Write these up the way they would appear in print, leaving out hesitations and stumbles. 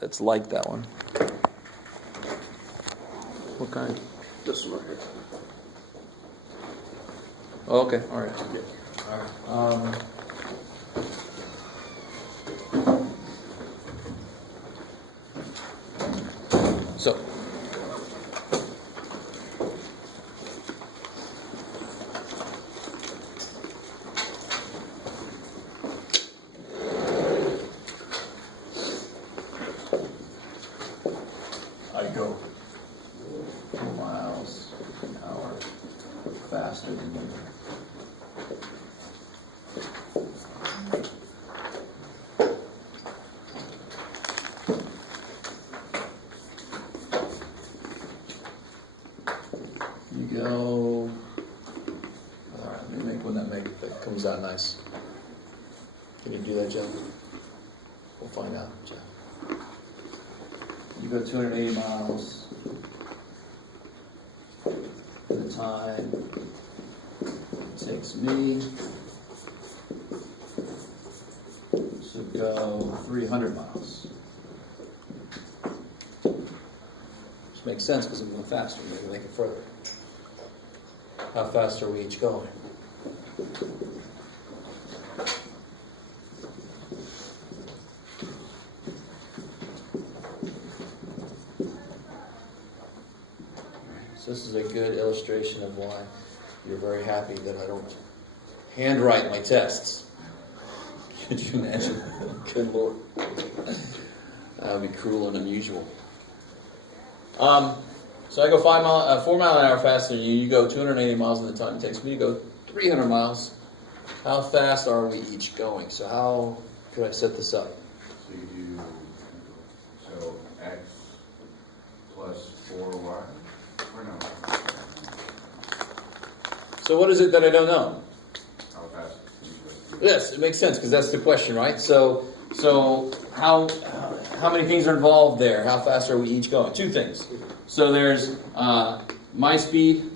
That's like that one. What kind? This one right here. Oh, okay, all right. Yeah. All right. So. I go 4 miles an hour faster than you. You go. All right, let me make one that comes out nice. Can you do that, Jeff? We'll find out, Jeff. You go 280 miles. The time it takes me to go 300 miles. Which makes sense because I'm going faster. Maybe make it further. How fast are we each going? So this is a good illustration of why you're very happy that I don't handwrite my tests. Could you imagine? Good Lord. That would be cruel and unusual. So I go 4 mile an hour faster than you. You go 280 miles in the time it takes me to go 300 miles. How fast are we each going? So how could I set this up? So you do, so x plus 4y, or no? So what is it that I don't know? How fast? Yes, it makes sense because that's the question, right? So how many things are involved there? How fast are we each going? 2 things. So there's my speed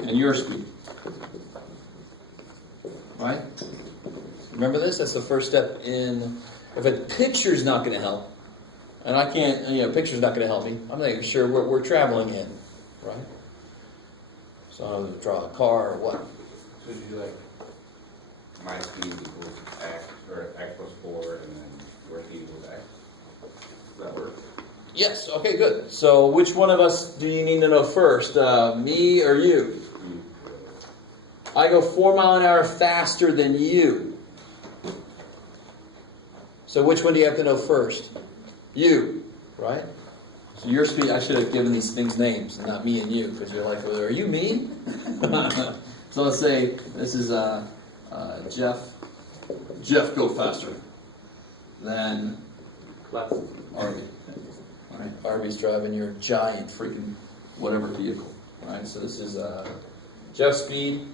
and your speed, right? Remember this? That's the first step in. If a picture's not going to help, and I can't, picture's not going to help me. I'm making sure we're traveling in, right? So I'm going to draw a car or what? So you do like my speed equals x, or x plus 4, and then your speed equals x? Does that work? Yes, okay, good. So which one of us do you need to know first? Me or you? I go 4 mile an hour faster than you. So which one do you have to know first? You, right? So your speed, I should have given these things names and not me and you, because you're like, well, are you me? So let's say this is Jeff. Jeff, go faster than Arby. Right? Arby's driving your giant freaking whatever vehicle. Right? So this is Jeff's speed,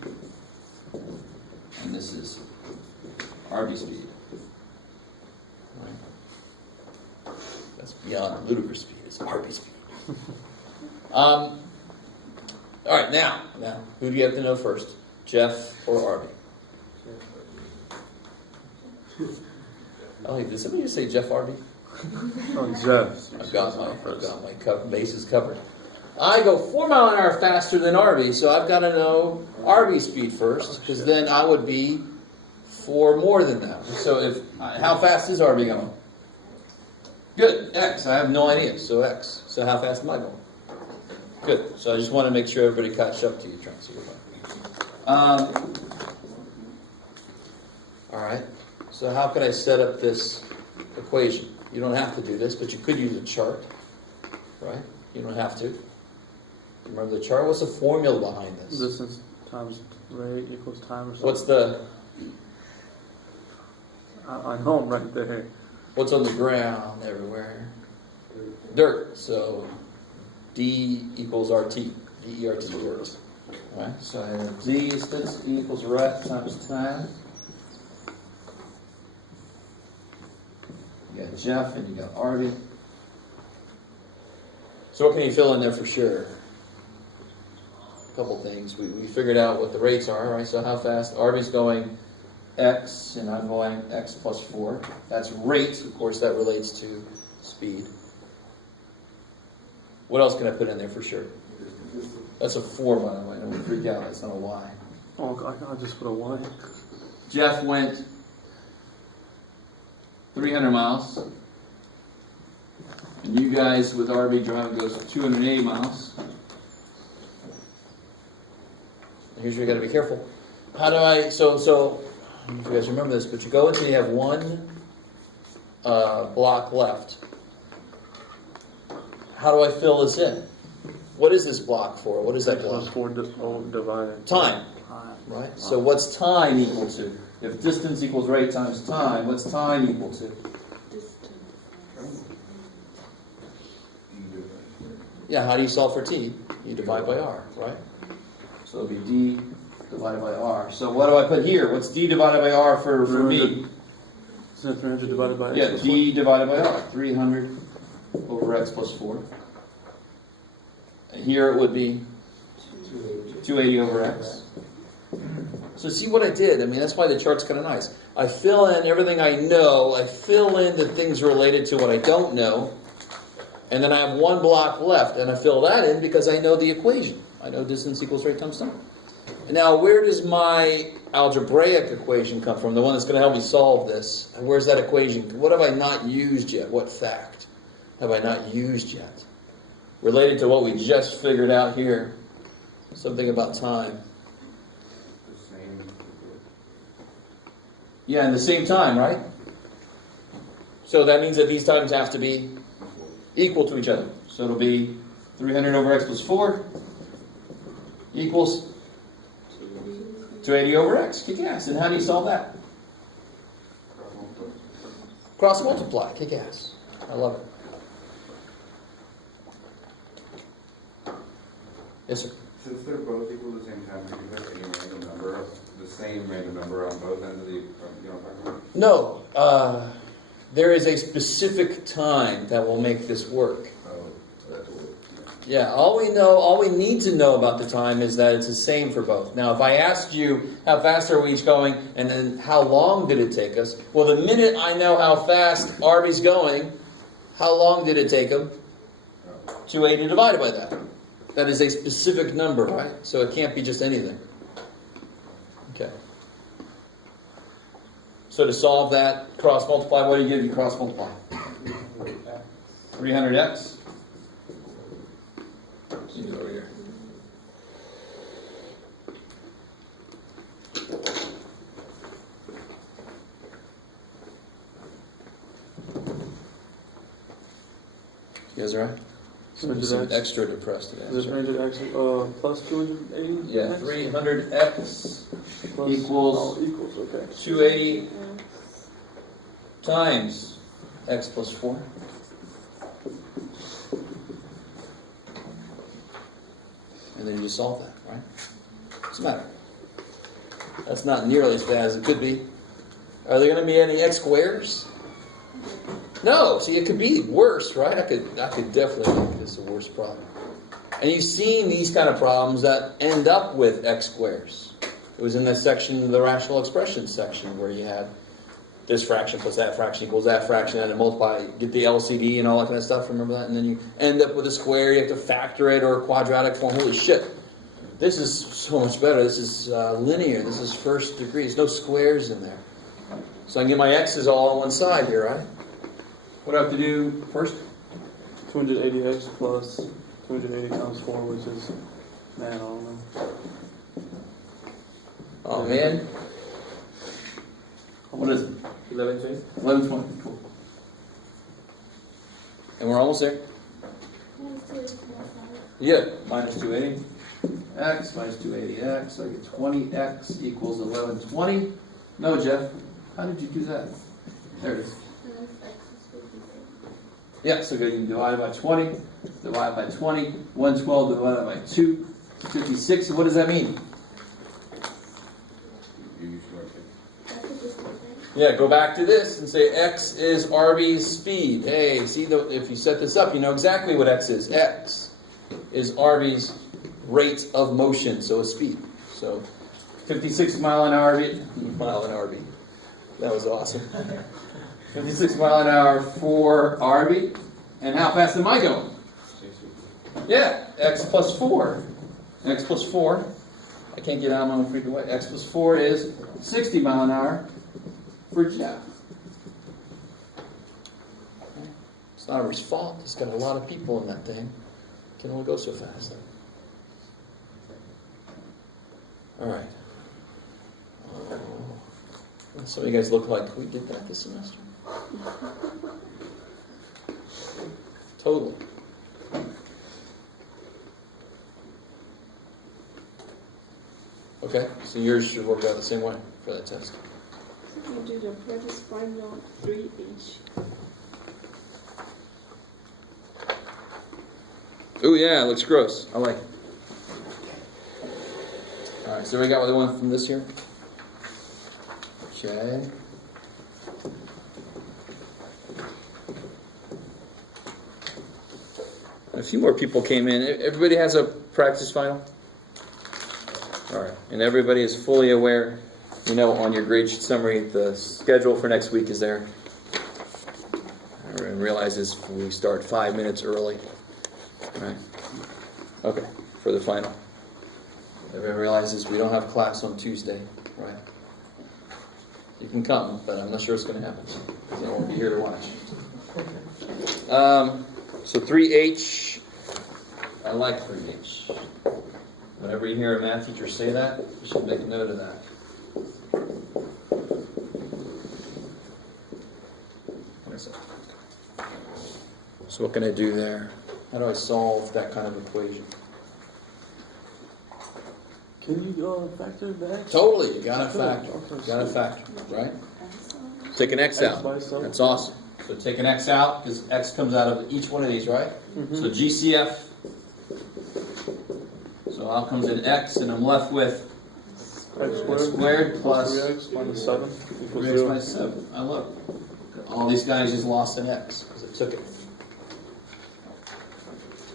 and this is Arby's speed. Right? That's beyond ludicrous speed. It's Arby's speed. All right, now, who do you have to know first? Jeff or Arby? Oh, did somebody just say Jeff Arby? Oh, Jeff. I've got my bases covered. I go 4 mile an hour faster than Arby, so I've got to know Arby's speed first, because then I would be 4 more than that. So how fast is Arby going? Good, X. I have no idea, so X. So how fast am I going? Good. So I just want to make sure everybody catch up to you, trying to see your point. All right. So how could I set up this equation? You don't have to do this, but you could use a chart, right? You don't have to. Remember the chart? What's the formula behind this? Distance times rate equals time or something. What's the... I know I'm right there. What's on the ground everywhere? Dirt. So D equals RT. D-E-R-T, dirt. All right? So I have D distance equals rect times time. You got Jeff and you got Arby. So what can you fill in there for sure? A couple things. We figured out what the rates are, right? So how fast? Arby's going x, and I'm going x plus 4. That's rate. Of course, that relates to speed. What else can I put in there for sure? That's a 4, by the way. Don't freak out. That's not a y. Oh, I just put a Y. Jeff went 300 miles. And you guys with RV driving goes 280 miles. Here's where you got to be careful. How do I, so you guys remember this, but you go until you have one block left. How do I fill this in? What is this block for? What is that block? Plus 4 divided. Time, right? So what's time equal to? If distance equals rate times time, what's time equal to? Yeah, how do you solve for t? You divide by r, right? So it'll be d divided by r. So what do I put here? What's d divided by r for me? Isn't it 300 divided by x? Yeah, d divided by r. 300 over x plus 4. And here it would be 280 over x. So see what I did? I mean, that's why the chart's kind of nice. I fill in everything I know. I fill in the things related to what I don't know. And then I have one block left, and I fill that in because I know the equation. I know distance equals rate times time. Now, where does my algebraic equation come from? The one that's going to help me solve this. And where's that equation? What have I not used yet? What fact have I not used yet? Related to what we just figured out here. Something about time. Yeah, in the same time, right? So that means that these times have to be equal to each other. So it'll be 300 over x plus 4 equals 280 over x. Kick ass. And how do you solve that? Cross multiply. Kick ass. I love it. Yes, sir. Since they're both equal at the same time, can you put any random number, the same random number on both ends of the, you know what I'm talking about? No. There is a specific time that will make this work. Oh, that's what. Yeah, all we need to know about the time is that it's the same for both. Now, if I asked you how fast are we each going, and then how long did it take us? Well, the minute I know how fast Arby's going, how long did it take him? 280 divided by that. That is a specific number, right? So it can't be just anything. Okay. So to solve that cross multiply, what do you give you cross multiply? 300x. Over here. You guys all right? Some extra depressed today. Is it 300x plus 280? Yeah, 300x equals okay. 280 times x plus 4. And then you solve that, right? What's the matter? That's not nearly as bad as it could be. Are there going to be any x squares? No. See, it could be worse, right? I could definitely make this a worse problem. And you've seen these kind of problems that end up with x squares. It was in that section, the rational expressions section, where you had this fraction plus that fraction equals that fraction, and then multiply, get the LCD and all that kind of stuff. Remember that? And then you end up with a square. You have to factor it, or a quadratic form. Holy shit! This is so much better. This is linear. This is first degree. There's no squares in there. So I can get my x's all on one side here, right? What do I have to do first? 280x plus 280 times 4, which is, man, I don't know. Oh man. What is it? 1120. 1120. Cool. And we're almost there. Yeah. Minus 280. X minus 280x. So I get 20x equals 1120. No, Jeff. How did you do that? There it is. Yeah, so good. You can divide by 20. Divide by 20. 112 divided by 2. 56. What does that mean? Yeah, go back to this and say x is RV's speed. Hey, see, if you set this up, you know exactly what x is. X is RV's rate of motion, so it's speed. So 56 mile an hour beat. Mile an hour beat. That was awesome. 56 mile an hour for Arby. And how fast am I going? 60. Yeah, x plus 4. X plus 4. I can't get out of my own freaking way. X plus 4 is 60 mile an hour for Jeff. It's not his fault. He's got a lot of people in that thing. Can only go so fast. All right. Some of you guys look like we did that this semester. Totally. Okay, so yours should work out the same way for that test. So you do the practice final 3H. Oh yeah, it looks gross. I like it. All right, so we got the one from this year. Okay. A few more people came in. Everybody has a practice final? All right, and everybody is fully aware, you know, on your grade sheet summary, the schedule for next week is there. Everyone realizes we start 5 minutes early. Right. Okay, for the final. Everyone realizes we don't have class on Tuesday, right? You can come, but I'm not sure it's going to happen, because I won't be here to watch. So 3H, I like 3H. Whenever you hear a math teacher say that, you should make a note of that. So what can I do there? How do I solve that kind of equation? Can you factor the x? Totally, you gotta factor. You gotta factor, right? Take an x out. That's awesome. So take an x out, because x comes out of each one of these, right? Mm-hmm. So GCF. So out comes an x, and I'm left with X squared plus 3x minus 7 equals 3x 0. minus 7. I love it. All these guys just lost an x, because it took it.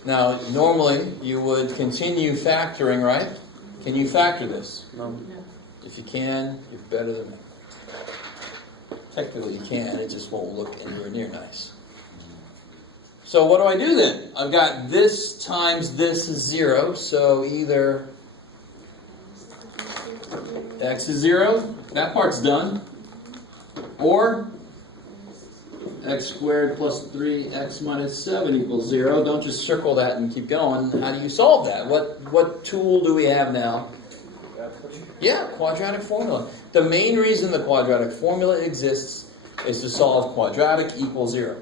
Now, normally, you would continue factoring, right? Can you factor this? No. If you can, you're better than me. Technically, you can. It just won't look anywhere near nice. So what do I do then? I've got this times this is 0. So either x is 0. That part's done. Or x squared plus 3x minus 7 equals 0. Don't just circle that and keep going. How do you solve that? What tool do we have now? Yeah, quadratic formula. The main reason the quadratic formula exists is to solve quadratic equals 0.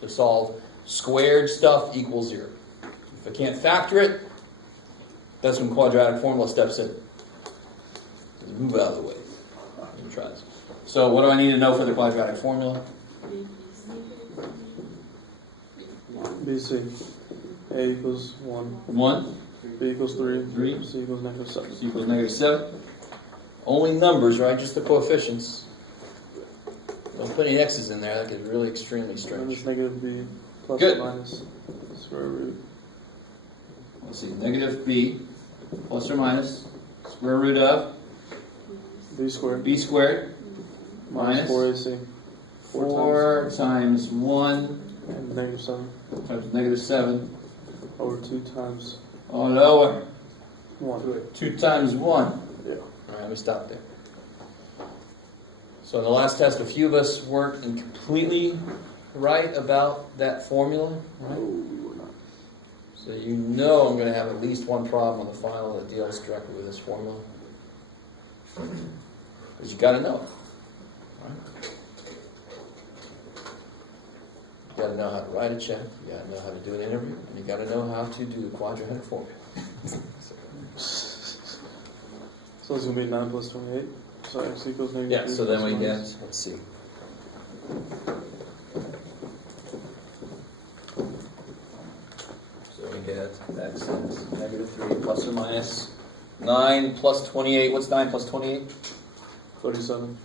To solve squared stuff equals 0. If I can't factor it, that's when quadratic formula steps in. Just move out of the way. And try this. So what do I need to know for the quadratic formula? BC. A equals 1. 1. B equals 3. 3. C equals negative 7. C equals negative 7. Only numbers, right? Just the coefficients. Don't put any x's in there. That gets really extremely And strange. it's negative B plus Good. or minus square root. Let's see. Negative b plus or minus square root of B squared b squared minus minus 4AC. 4 times 1 And negative 7 times negative 7 over 2 times all over 1. 2 times 1. Yeah. All right, let me stop there. So in the last test, a few of us weren't completely right about that formula. Right? No, we were not. So you know I'm going to have at least one problem on the final that deals directly with this formula. Because you got to know it. Right? You got to know how to write a check. You got to know how to do an interview. And you got to know how to do the quadratic formula. So it's going to be 9 plus 28. So x equals negative Yeah, 3 so then plus we get, minus- let's see. So we get x is negative 3 plus or minus 9 plus 28. What's 9 plus 28? 37.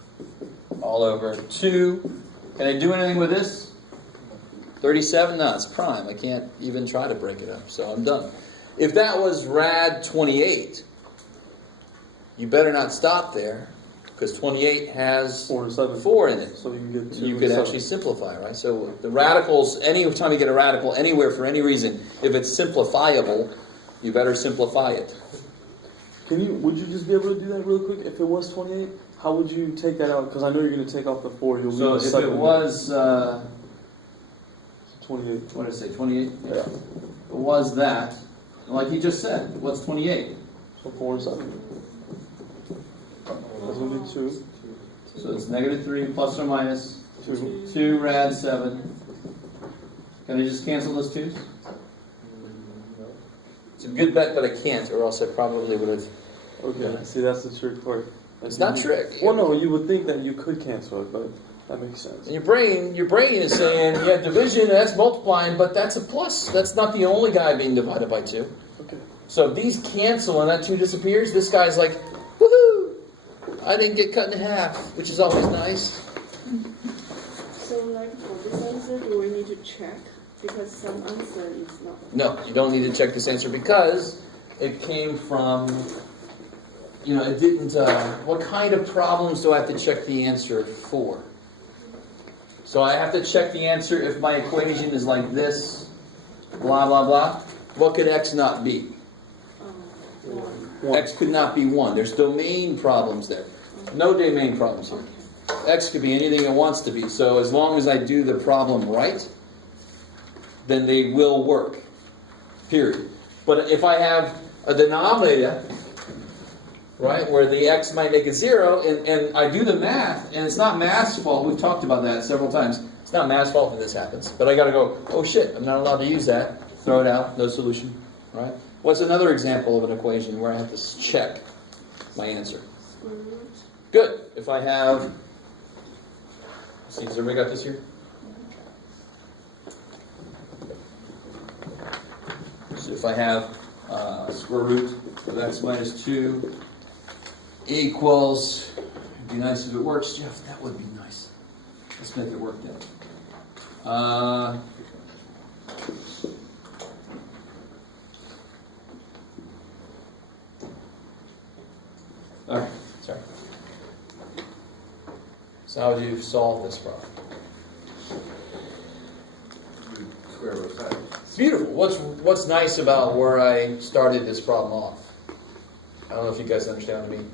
All over 2. Can I do anything with this? 37? No, it's prime. I can't even try to break it up, so I'm done. If that was rad 28, you better not stop there, because 28 has 4 and 7. 4 in it. So you can get 2 You and could 7. actually simplify, right? So the radicals, anytime you get a radical anywhere for any reason, if it's simplifiable, you better simplify it. Would you just be able to do that real quick? If it was 28, how would you take that out? Because I know you're going to take off the 4. You'll So leave the if 7. it was, 28. what did I say, 28? Yeah. If it was that, like he just said, what's 28? So 4 and 7. That's going to be 2. So it's -3 plus or minus 2. 2 rad 7. Can I just cancel those 2's? It's a good bet, but I can't, or else I probably would have. Okay. See, that's the trick part. It's not trick. Well, no, you would think that you could cancel it, but that makes sense. And your brain is saying, yeah, division, that's multiplying, but that's a plus. That's not the only guy being divided by 2. Okay. So if these cancel and that 2 disappears, this guy's like, woohoo! I didn't get cut in half, which is always nice. So like for this answer, do we need to check? Because some answer is not. No, you don't need to check this answer because it came from, it didn't, what kind of problems do I have to check the answer for? So I have to check the answer if my equation is like this, blah, blah, blah. What could x not be? 1. X could not be 1. There's domain problems there. No domain problems here. X could be anything it wants to be. So as long as I do the problem right, then they will work. Period. But if I have a denominator, right, where the x might make it 0, and I do the math, and it's not math's fault. We've talked about that several times. It's not math's fault when this happens. But I got to go, oh shit, I'm not allowed to use that. Throw it out. No solution. Right? What's another example of an equation where I have to check my answer? Square root. Good. If I have, let's see, has everybody got this here? So if I have square root of x minus 2 equals, it'd be nice if it works, Jeff, that would be nice. Let's make it work then. Alright, sorry. So how would you solve this problem? Square both sides. It's beautiful. What's nice about where I started this problem off? I don't know if you guys understand what I mean.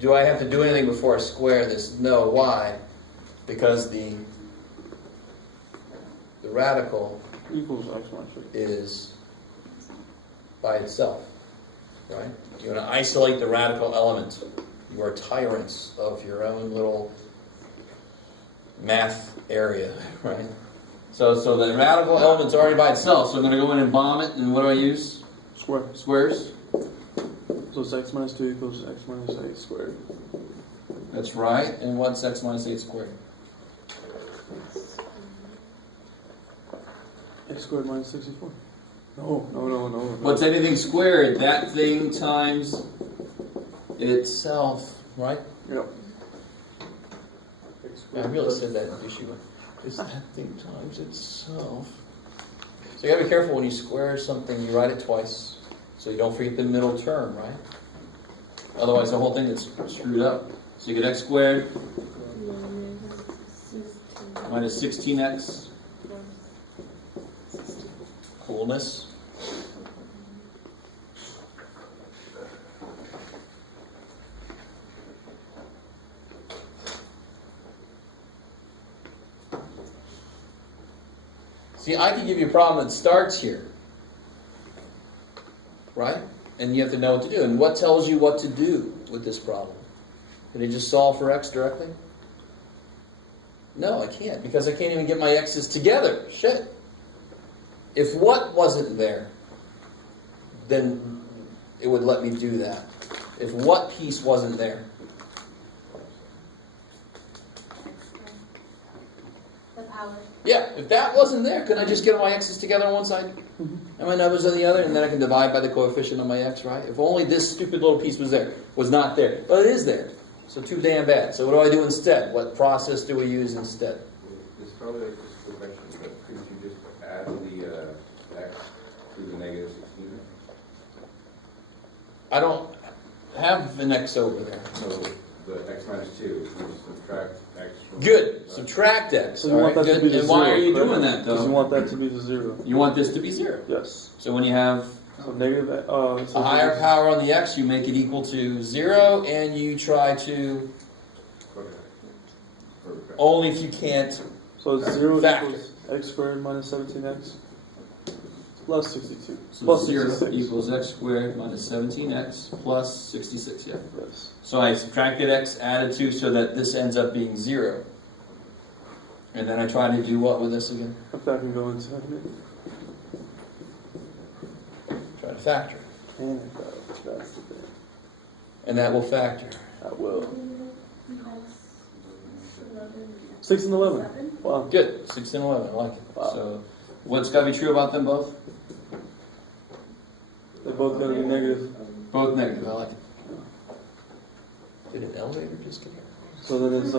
Do I have to do anything before I square this? No. Why? Because the radical Equals x minus 3. is by itself, right? You want to isolate the radical element. You are tyrants of your own little math area, right? So the radical element's already by itself, so I'm going to go in and bomb it, and what do I use? Square. Squares? So it's x minus 2 equals x minus 8 squared. That's right. And what's x minus 8 squared? X squared minus 64. No. What's anything squared? That thing times itself, right? Yep. I really said that in issue. It's that thing times itself. So you gotta be careful when you square something, you write it twice. So you don't forget the middle term, right? Otherwise the whole thing gets screwed up. So you get x squared minus 16x. Coolness. See, I can give you a problem that starts here, right? And you have to know what to do. And what tells you what to do with this problem? Can I just solve for x directly? No, I can't, because I can't even get my x's together. Shit. If what wasn't there, then it would let me do that. If what piece wasn't there. The power. Yeah, if that wasn't there, couldn't I just get my x's together on one side and my numbers on the other, and then I can divide by the coefficient of my x, right? If only this stupid little piece was there, was not there. But it is there. So too damn bad. So what do I do instead? What process do we use instead? This is probably like just a question, but couldn't you just add the x to the negative 16? I don't have an x over there. So the x minus 2, we subtract x from... Good. Subtract x. So you All want right, that to good. be the And why zero, are you correct? doing that, Because you though? want that to be the 0. You want this to be 0. Yes. So when you have So negative, so a higher power on the x, you make it equal to 0, and you try to, only if you can't, So 0 Factor. equals x squared minus 17x plus 62. so Plus 0 66. equals x squared minus 17x plus 66, yeah. Yes. So I subtracted x, added 2, so that this ends up being 0. And then I try to do what with this again? If that can go into it. Try to factor. And that's the thing. And that will factor. That will. 6 and 11. Wow. Good. 6 and 11, I like it. Wow. So what's got to be true about them both? They're both going to be negative. Both negative, I like it. Did an elevator just get here? So then it's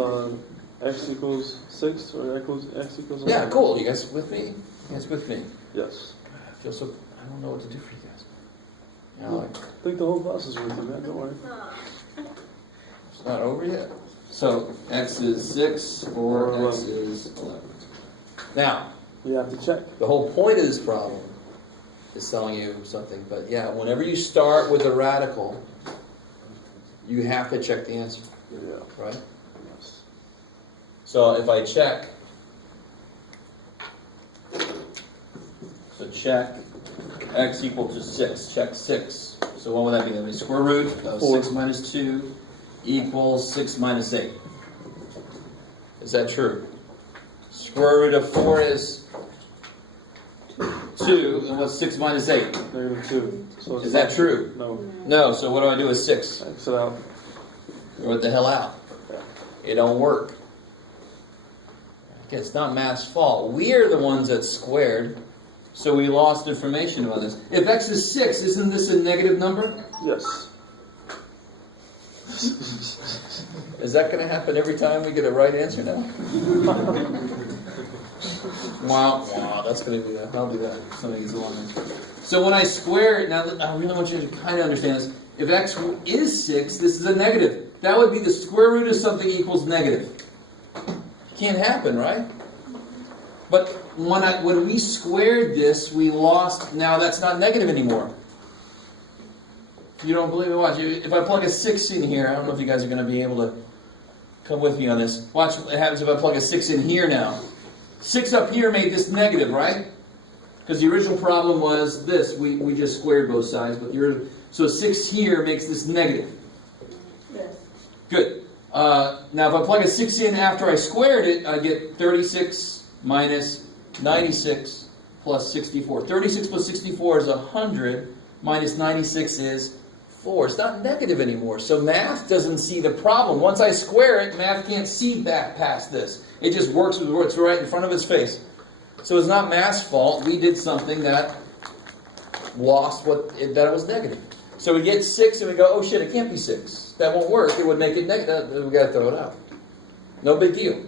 x equals 6 or x equals 11? Yeah, cool. You guys with me? You guys with me? Yes. I feel so, I don't know what to do for you guys. You know, like, I think the whole class is with you, man. Don't worry. it's not over yet. So x is 6 or Or x 11. is 11. Now, You have to check. the whole point of this problem is telling you something, but yeah, whenever you start with a radical, you have to check the answer, Yeah. right? Yes. So if I check, so check x equal to 6, check 6. So what would that be? That would be square root of 4. 6 minus 2 equals 6 minus 8. Is that true? Square root of 4 is 2, and what's 6 minus 8? Negative 2. So it's Is that true? No. No, so what do I do with 6? X it out. Throw it the hell out. It don't work. Okay, it's not math's fault. We are the ones that squared, so we lost information about this. If x is 6, isn't this a negative number? Yes. Is that going to happen every time we get a right answer now? Wow, that's going to be that. I'll do that. Somebody gets a long answer. So when I square it, now I really want you to kind of understand this. If x is 6, this is a negative. That would be the square root of something equals negative. Can't happen, right? But when we squared this, we lost. Now that's not negative anymore. You don't believe me? Watch. If I plug a 6 in here, I don't know if you guys are going to be able to come with me on this. Watch what happens if I plug a 6 in here now. 6 up here made this negative, right? Because the original problem was this. We just squared both sides. So 6 here makes this negative. Yes. Good. Now if I plug a 6 in after I squared it, I get 36 minus 96 plus 64. 36 plus 64 is 100. Minus 96 is 4. It's not negative anymore. So math doesn't see the problem. Once I square it, math can't see back past this. It just works with what's right in front of its face. So it's not math's fault. We did something that lost that it was negative. So we get 6 and we go, oh shit, it can't be 6. That won't work. It would make it negative. We got to throw it out. No big deal.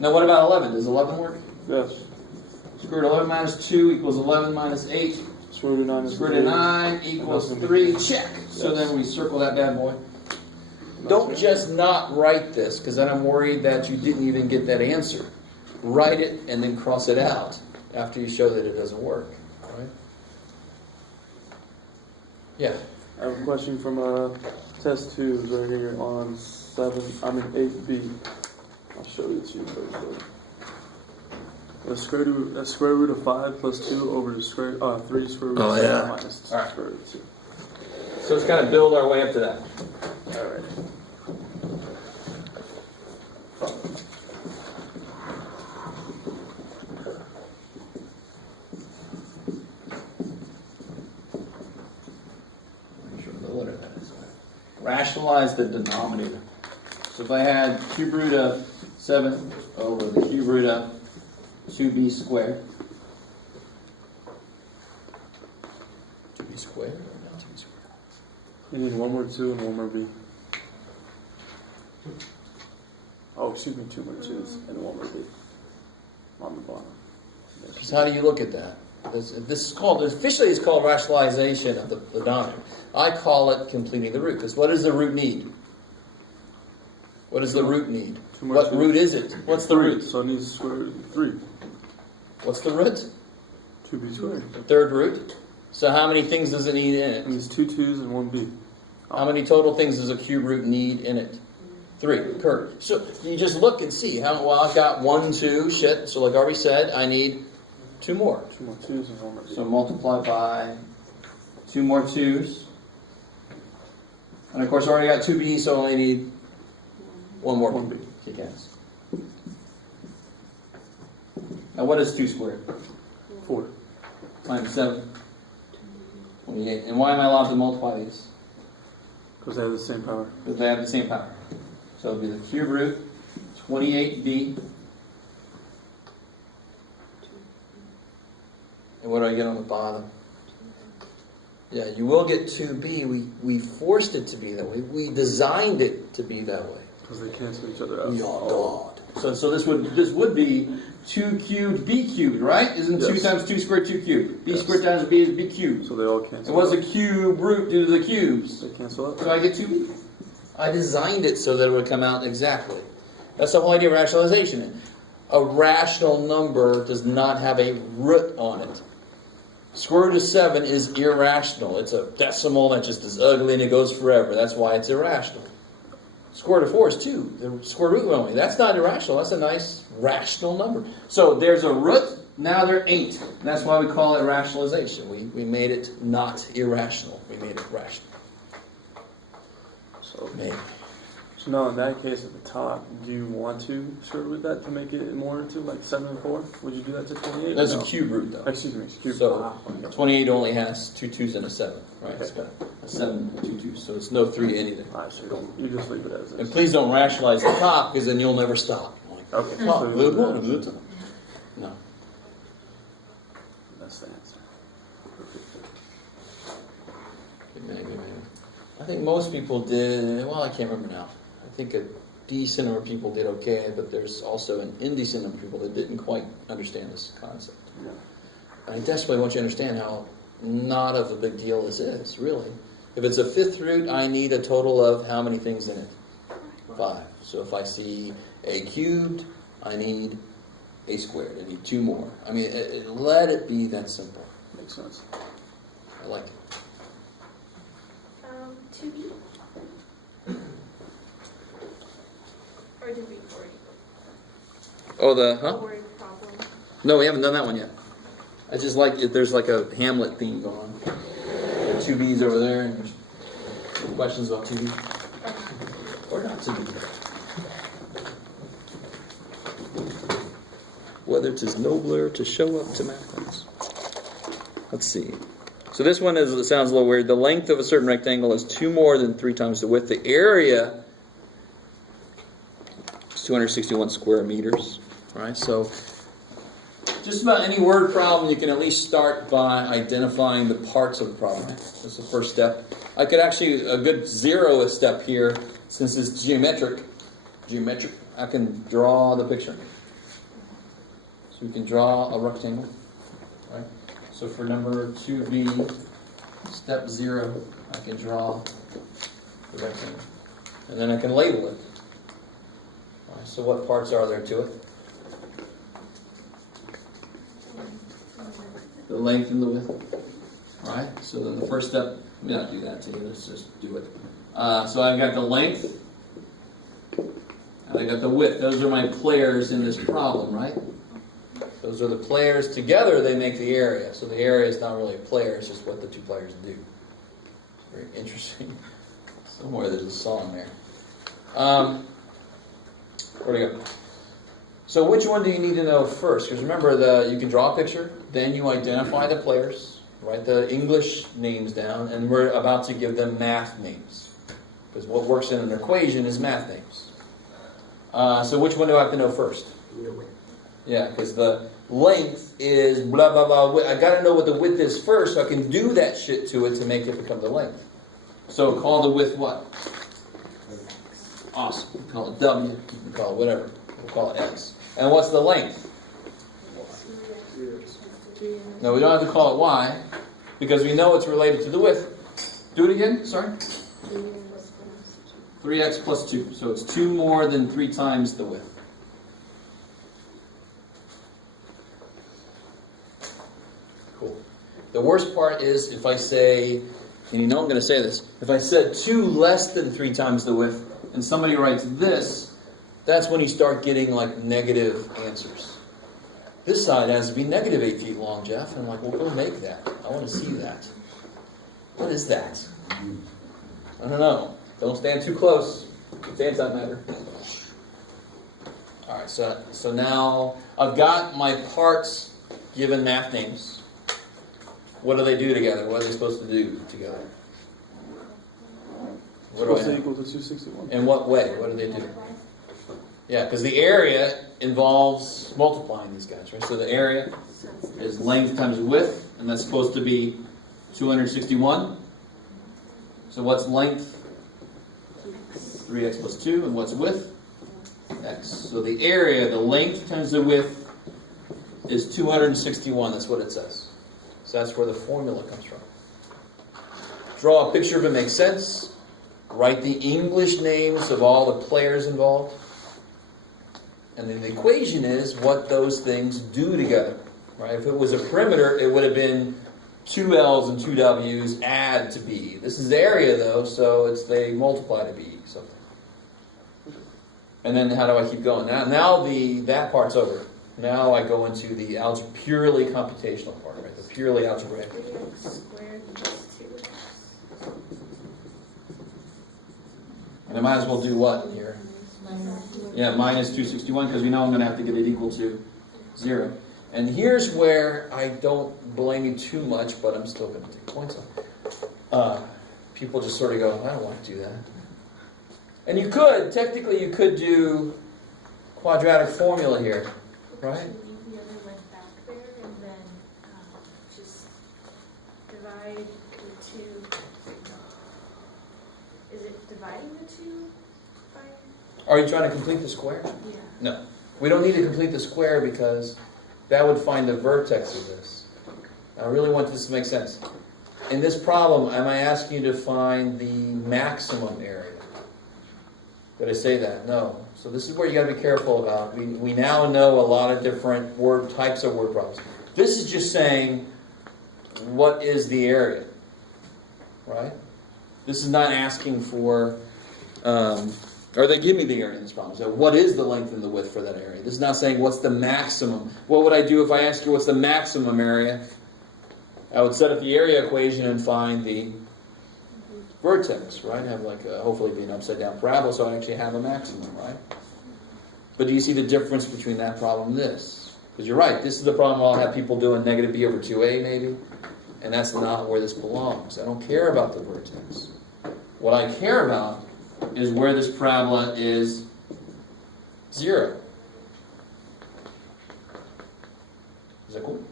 Now what about 11? Does 11 work? Yes. Square root of 11 minus 2 equals 11 minus 8. Square root of 9 is Square root of 9 equals 3. Check. So then we circle that bad boy. Don't just not write this, because then I'm worried that you didn't even get that answer. Write it and then cross it out after you show that it doesn't work. Right? Yeah. I have a question from test 2 is right here on 8B. I'll show it to you first. The square root of 5 plus 2 over the 3 square root of 7 minus All right. square root of 2. So let's kind of build our way up to that. All right. Rationalize the denominator. So if I had cube root of 7 over the cube root of 2b squared. 2b squared or not 2b squared? You need one more 2 and one more B. Oh, excuse me, 2 more 2s and one more B. On the bottom. Because how do you look at that? This is called, officially it's called rationalization of the denominator. I call it completing the root. Because what does the root need? What does the root need? What root is it? What's the root? So it needs square root of 3. What's the root? 2b squared. The third root. So how many things does it need in It it? needs 2 2's and 1 b. How many total things does a cube root need in it? 3. Correct. So you just look and see how, well, I've got 1, 2, shit. So like Arby said, I need 2 more. 2 more 2's and 1 more b. So multiply by 2 more 2's. And of course I already got 2b, so I only need 1 more 1 b. b. Kick ass. Now what is 2 squared? 4. Times 7. 28. And why am I allowed to multiply these? Because they have the same power. Because they have the same power. So it'll be the cube root, 28b. And what do I get on the bottom? Yeah, you will get 2b. We forced it to be that way. We designed it to be that way. Because they cancel each other out. Yeah, God. So this would be 2 cubed b cubed, right? Isn't 2 Yes. times 2 squared 2 cubed? B Yes. squared times b is b cubed. So they all cancel And what's out. a cube root due to the cubes? They cancel out. So I get 2b. I designed it so that it would come out exactly. That's the whole idea of rationalization. A rational number does not have a root on it. Square root of 7 is irrational. It's a decimal that just is ugly and it goes forever. That's why it's irrational. Square root of 4 is 2. The square root only. That's not irrational. That's a nice rational number. So there's a root. Now there ain't. And that's why we call it rationalization. We made it not irrational. We made it rational. So, Maybe. so now in that case at the top, do you want to square root that to make it more into like 7 and 4? Would you do that to 28? That's No. a cube root though. Excuse me, it's cube. So okay. 28 only has 2 2's and a 7, right? Okay. It's got a 7, 2 2's, so it's no 3 anything. Alright, so you just leave it as And is. please don't rationalize the top, because then you'll never stop. Okay, Top, so you good leave one, it as good is. one. No. That's the answer. I think most people did, well, I can't remember now. I think a decent number of people did okay, but there's also an indecent number of people that didn't quite understand this concept. Yeah. I desperately want you to understand how not of a big deal this is, really. If it's a fifth root, I need a total of how many things in it? 5. So if I see a cubed, I need a squared. I need 2 more. I mean, let it be that simple. Makes sense. I like it. 2b? Or did we already Oh, the, go word problem? No, we haven't done that one yet. I just like it. There's like a Hamlet theme going on. There are 2 B's over there, and there's questions about 2 B. Or not 2 B. Whether it is nobler to show up to math class. Let's see. So this one is, it sounds a little weird. The length of a certain rectangle is 2 more than 3 times the width. The area is 261 square meters. Right? So just about any word problem, you can at least start by identifying the parts of the problem. That's the first step. I could actually, a good 0th step here, since it's geometric, I can draw the picture. So we can draw a rectangle. Right? So for number 2b, step 0, I can draw the rectangle. And then I can label it. Right, so what parts are there to it? The length and the width. Right? So then the first step, let me not do that to you, let's just do it. So I've got the length, and I got the width. Those are my players in this problem, right? Those are the players together, they make the area. So the area is not really a player, it's just what the 2 players do. Very interesting. Somewhere there's a song there. Where do we go? So which one do you need to know first? Because remember, you can draw a picture, then you identify the players, write the English names down, and we're about to give them math names. Because what works in an equation is math names. So which one do I have to know first? Yeah, because the length is blah, blah, blah. I got to know what the width is first, so I can do that shit to it to make it become the length. So call the width what? Awesome. You can call it W. You can call it whatever. We'll call it X. And what's the length? No, we don't have to call it y, because we know it's related to the width. Do it again, sorry. 3x plus 2. So it's 2 more than 3 times the width. Cool. The worst part is if I say, and you know I'm going to say this, if I said 2 less than 3 times the width, and somebody writes this, that's when you start getting like negative answers. This side has to be negative 8 feet long, Jeff. And I'm like, well, go make that. I want to see that. What is that? I don't know. Don't stand too close. It's antimatter. Alright, so now I've got my parts given math names. What do they do together? What are they supposed to do together? What do I Supposed to know? equal to 261. In what way? What do they do? Yeah, because the area involves multiplying these guys, right? So the area is length times width, and that's supposed to be 261. So what's length? 3x plus 2, and what's width? X. So the area, the length times the width, is 261. That's what it says. So that's where the formula comes from. Draw a picture if it makes sense. Write the English names of all the players involved. And then the equation is what those things do together. Right? If it was a perimeter, it would have been 2 L's and 2 W's add to B. This is area though, so it's they multiply to B something. And then how do I keep going? Now that part's over. Now I go into the purely computational part, right? The purely algebraic. 3x squared plus 2x. And I might as well do what here? Yeah, minus 261, because we know I'm going to have to get it equal to 0. And here's where I don't blame you too much, but I'm still going to take points on. People just sort of go, I don't want to do that. And you could, technically you could do quadratic formula here, right? Leave the other one back there and then just divide the 2. Is it dividing the 2 by? Are you trying to complete the square? Yeah. No. We don't need to complete the square because that would find the vertex of this. I really want this to make sense. In this problem, am I asking you to find the maximum area? Did I say that? No. So this is where you got to be careful about. We now know a lot of different types of word problems. This is just saying, what is the area? Right? This is not asking for, or they give me the area in this problem. So what is the length and the width for that area? This is not saying what's the maximum. What would I do if I asked you what's the maximum area? I would set up the area equation and find the vertex, right? Have like hopefully be an upside down parabola, so I actually have a maximum, right? But do you see the difference between that problem and this? Because you're right, this is the problem I'll have people doing negative b over 2a maybe, and that's not where this belongs. I don't care about the vertex. What I care about is where this parabola is 0. Is that cool?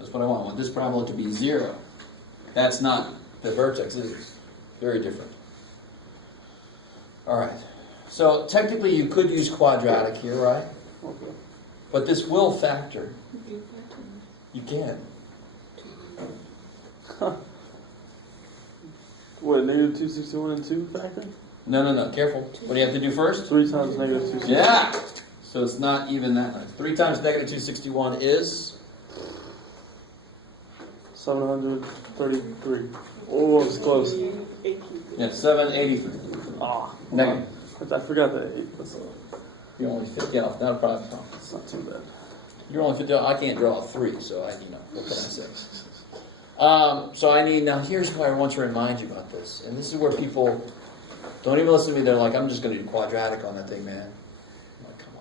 That's what I want. I want this parabola to be 0. That's not the vertex, is it? Very different. Alright. So technically you could use quadratic here, right? Okay. But this will factor. You can. What, negative 261 and 2 factor? No. Careful. What do you have to do first? 3 times negative 261. Yeah! So it's not even that much. 3 times negative 261 is? 733. Oh, it's close. Yeah, 783. Ah, Negative. I forgot that 8. That's You're only 50 off. Not a problem. It's not too bad. You're only 50 off. I can't draw a 3, so what can I say? So I need, now here's why I want to remind you about this. And this is where people don't even listen to me. They're like, I'm just going to do quadratic on that thing, man. I'm like, come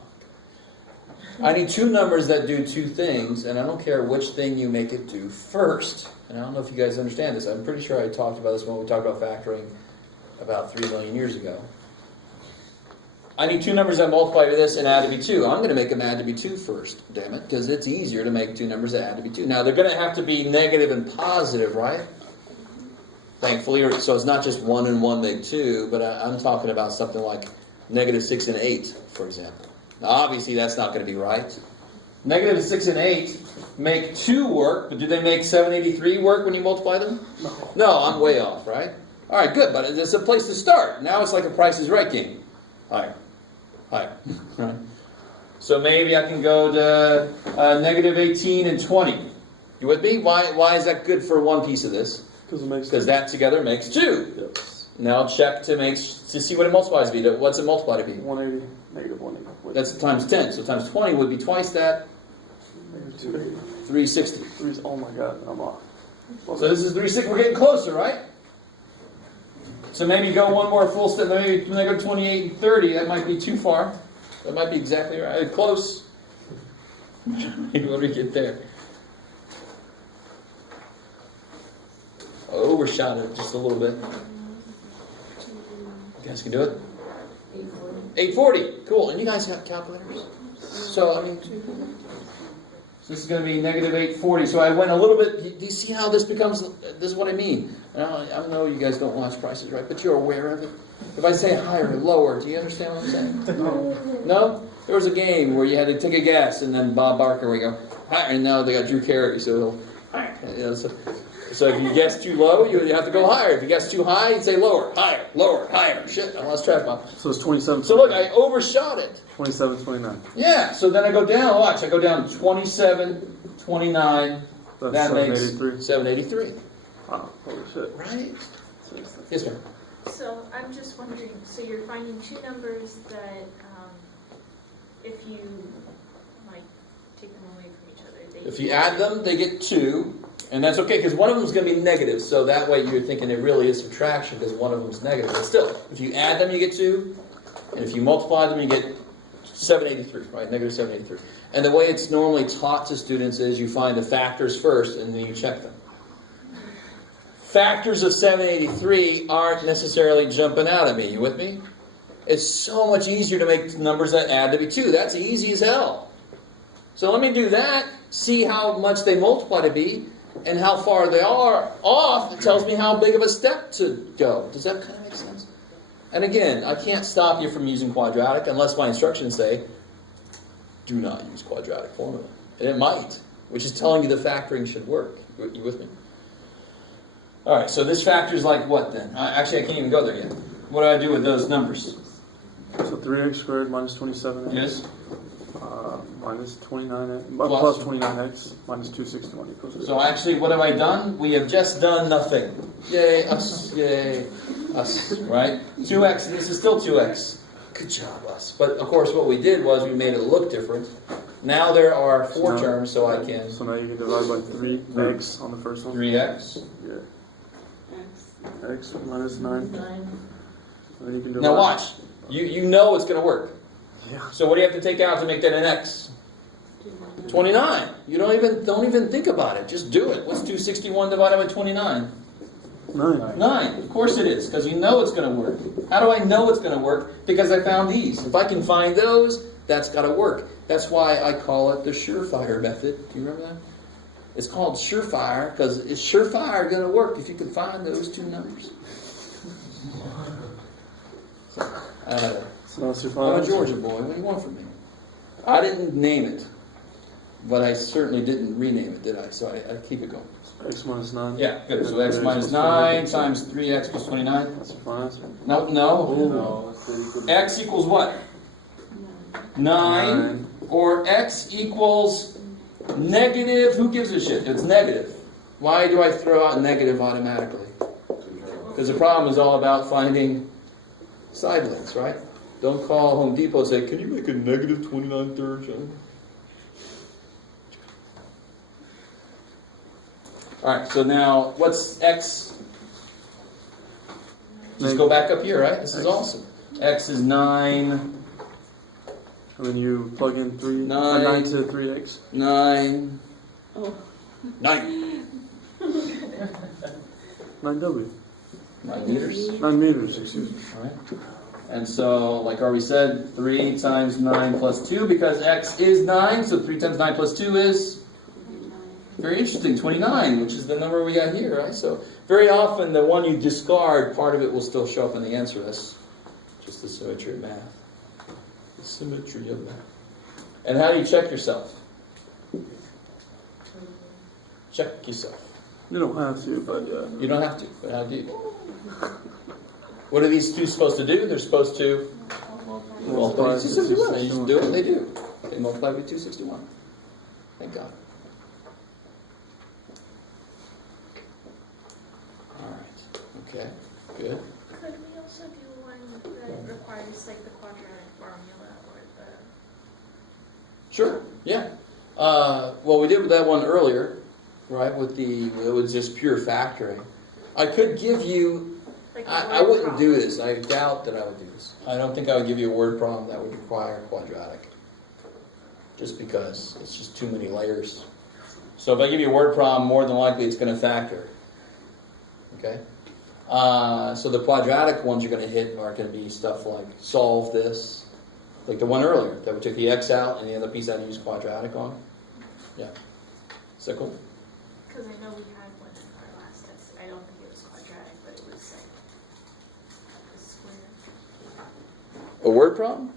on. I need 2 numbers that do 2 things, and I don't care which thing you make it do first. And I don't know if you guys understand this. I'm pretty sure I talked about this when we talked about factoring about 3 million years ago. I need 2 numbers that multiply to this and add to be 2. I'm going to make them add to be 2 first, damn it, because it's easier to make 2 numbers that add to be 2. Now, they're going to have to be negative and positive, right? Thankfully, so it's not just 1 and 1 make 2, but I'm talking about something like negative 6 and 8, for example. Now, obviously, that's not going to be right. Negative 6 and 8 make 2 work, but do they make 783 work when you multiply them? No. No, I'm way off, right? All right, good, but it's a place to start. Now it's like a Price is Right game. Higher, higher, right? So maybe I can go to negative 18 and 20. You with me? Why is that good for one piece of this? Because it makes Because that together makes 2. Yes. Now check to see what it multiplies to be. What's it multiply to be? 180, negative 180. Wait, That's times 10. So times 20 would be twice that. negative 280. 360. Oh my god, I'm off. So this is 360. We're getting closer, right? So maybe go one more full step. Maybe negative 28 and 30. That might be too far. That might be exactly right. Close. Maybe when we get there. Overshot it just a little bit. You guys can do it? 840. Cool. And you guys have calculators? So, I mean, so this is going to be negative 840. So I went a little bit. Do you see how this becomes? This is what I mean. I know you guys don't watch Prices Right, but you're aware of it. If I say higher or lower, do you understand what I'm saying? No. No? There was a game where you had to take a guess, and then Bob Barker would go, higher. And now they got Drew Carey, so he'll, you know, so if you guess too low, you have to go higher. If you guess too high, you'd say lower, higher, lower, higher. Shit, I lost track, Bob. So it's 27. So look, I overshot it. 27, 29. Yeah, so then I go down, watch, I go down 27, 29, That's that makes 783. 783. Wow, holy shit. Right? Yes, ma'am. So I'm just wondering, so you're finding two numbers that, if you, like, take them away from each other, they... If you add them, they get 2, and that's okay, because one of them is going to be negative, so that way you're thinking it really is subtraction, because one of them is negative. But still, if you add them, you get 2, and if you multiply them, you get 783, right? Negative 783. And the way it's normally taught to students is you find the factors first, and then you check them. Factors of 783 aren't necessarily jumping out at me. You with me? It's so much easier to make numbers that add to be 2. That's easy as hell. So let me do that, see how much they multiply to be, and how far they are off. It tells me how big of a step to go. Does that kind of make sense? And again, I can't stop you from using quadratic unless my instructions say, do not use quadratic formula. And it might, which is telling you the factoring should work. You with me? All right, so this factor is like what then? Actually, I can't even go there yet. What do I do with those numbers? So 3x squared minus 27x. Yes? Minus 29x. Plus 29x minus 261 equals 0. So actually, what have I done? We have just done nothing. Yay, us, right? 2x, this is still 2x. Good job, us. But of course, what we did was we made it look different. Now there are 4 terms, so I can... So now you can divide by 3x on the first one. 3x. Yeah. X minus 9. And then you can divide. Now watch. You know it's going to work. Yeah. So what do you have to take out to make that an x? 29. You don't even think about it. Just do it. What's 261 divided by 29? 9. 9. Of course it is, because you know it's going to work. How do I know it's going to work? Because I found these. If I can find those, that's got to work. That's why I call it the surefire method. Do you remember that? It's called surefire because it's surefire going to work if you can find those 2 numbers. So that's your I'm final a answer. Georgia boy. What do you want from me? I didn't name it, but I certainly didn't rename it, did I? So I keep it going. X minus 9. Yeah, good. So x minus 9 times 3x plus 29. That's your final answer. No. No. X equals what? 9. Or x equals negative. Who gives a shit? It's negative. Why do I throw out negative automatically? Because the problem is all about finding side lengths, right? Don't call Home Depot and say, can you make a negative 29 thirds? Alright, so now what's x? Just go back up here, right? This is awesome. X is 9. And then you plug in 9. 9 to 3x. 9. Oh. 9. 9w. 9 meters. 9 meters, excuse me. Alright. And so, like already said, 3 times 9 plus 2, because x is 9, so 3 times 9 plus 2 is, very interesting, 29, which is the number we got here, right? So, very often, the one you discard, part of it will still show up in the answer. That's just the symmetry of math. The symmetry of math. And how do you check yourself? Check yourself. You don't have to, but yeah. You don't have to, but how do you? What are these two supposed to do? They're supposed to multiply by 261. They just do what they do. They multiply by 261. Thank God. All right. Okay. Good. Could we also do one that requires like the quadratic formula or the? Sure. Yeah. Well, we did that one earlier, right? It was just pure factoring. I could give you. Like I wouldn't do this. I doubt that I would do this. I don't think I would give you a word problem that would require quadratic. Just because it's just too many layers. So if I give you a word problem, more than likely it's going to factor. Okay? So the quadratic ones you're going to hit are going to be stuff like solve this. Like the one earlier, that we took the x out and the other piece I used quadratic on. Yeah. Is that cool? Because I know we had one in our last test. I don't think it was quadratic, but it was like a square. A word problem?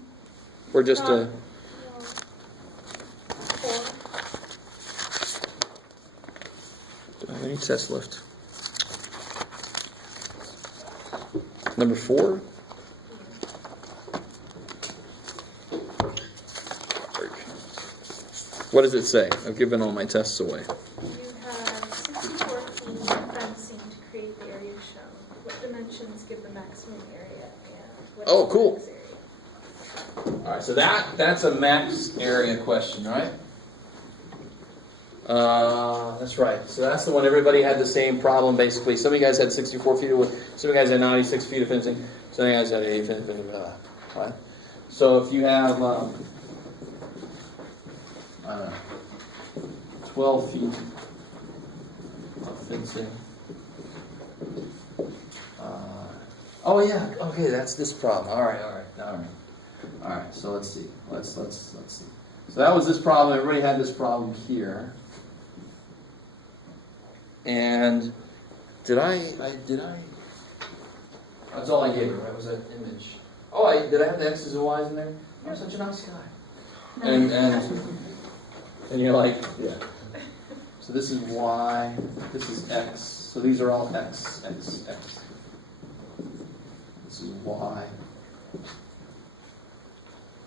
Or just a... Do I have any tests left? Number 4? What does it say? I've given all my tests away. You have 64 feet of fencing to create the area shown. What dimensions give the maximum area and what Oh, is the cool. max area? All right, so that's a max area question, right? That's right. So that's the one everybody had the same problem, basically. Some of you guys had 64 feet of wood. Some of you guys had 96 feet of fencing. Some of you guys had 8 feet, right? So if you have, I don't know, 12 feet of fencing. Oh yeah, okay, that's this problem. All right. All right. So let's see. Let's see. So that was this problem. Everybody had this problem here. And did I? That's all I gave her. Right? Was that image? Oh, did I have the X's and Y's in there? You're such a nice guy. And you're like, yeah. So this is Y. This is X. So these are all X. This is Y.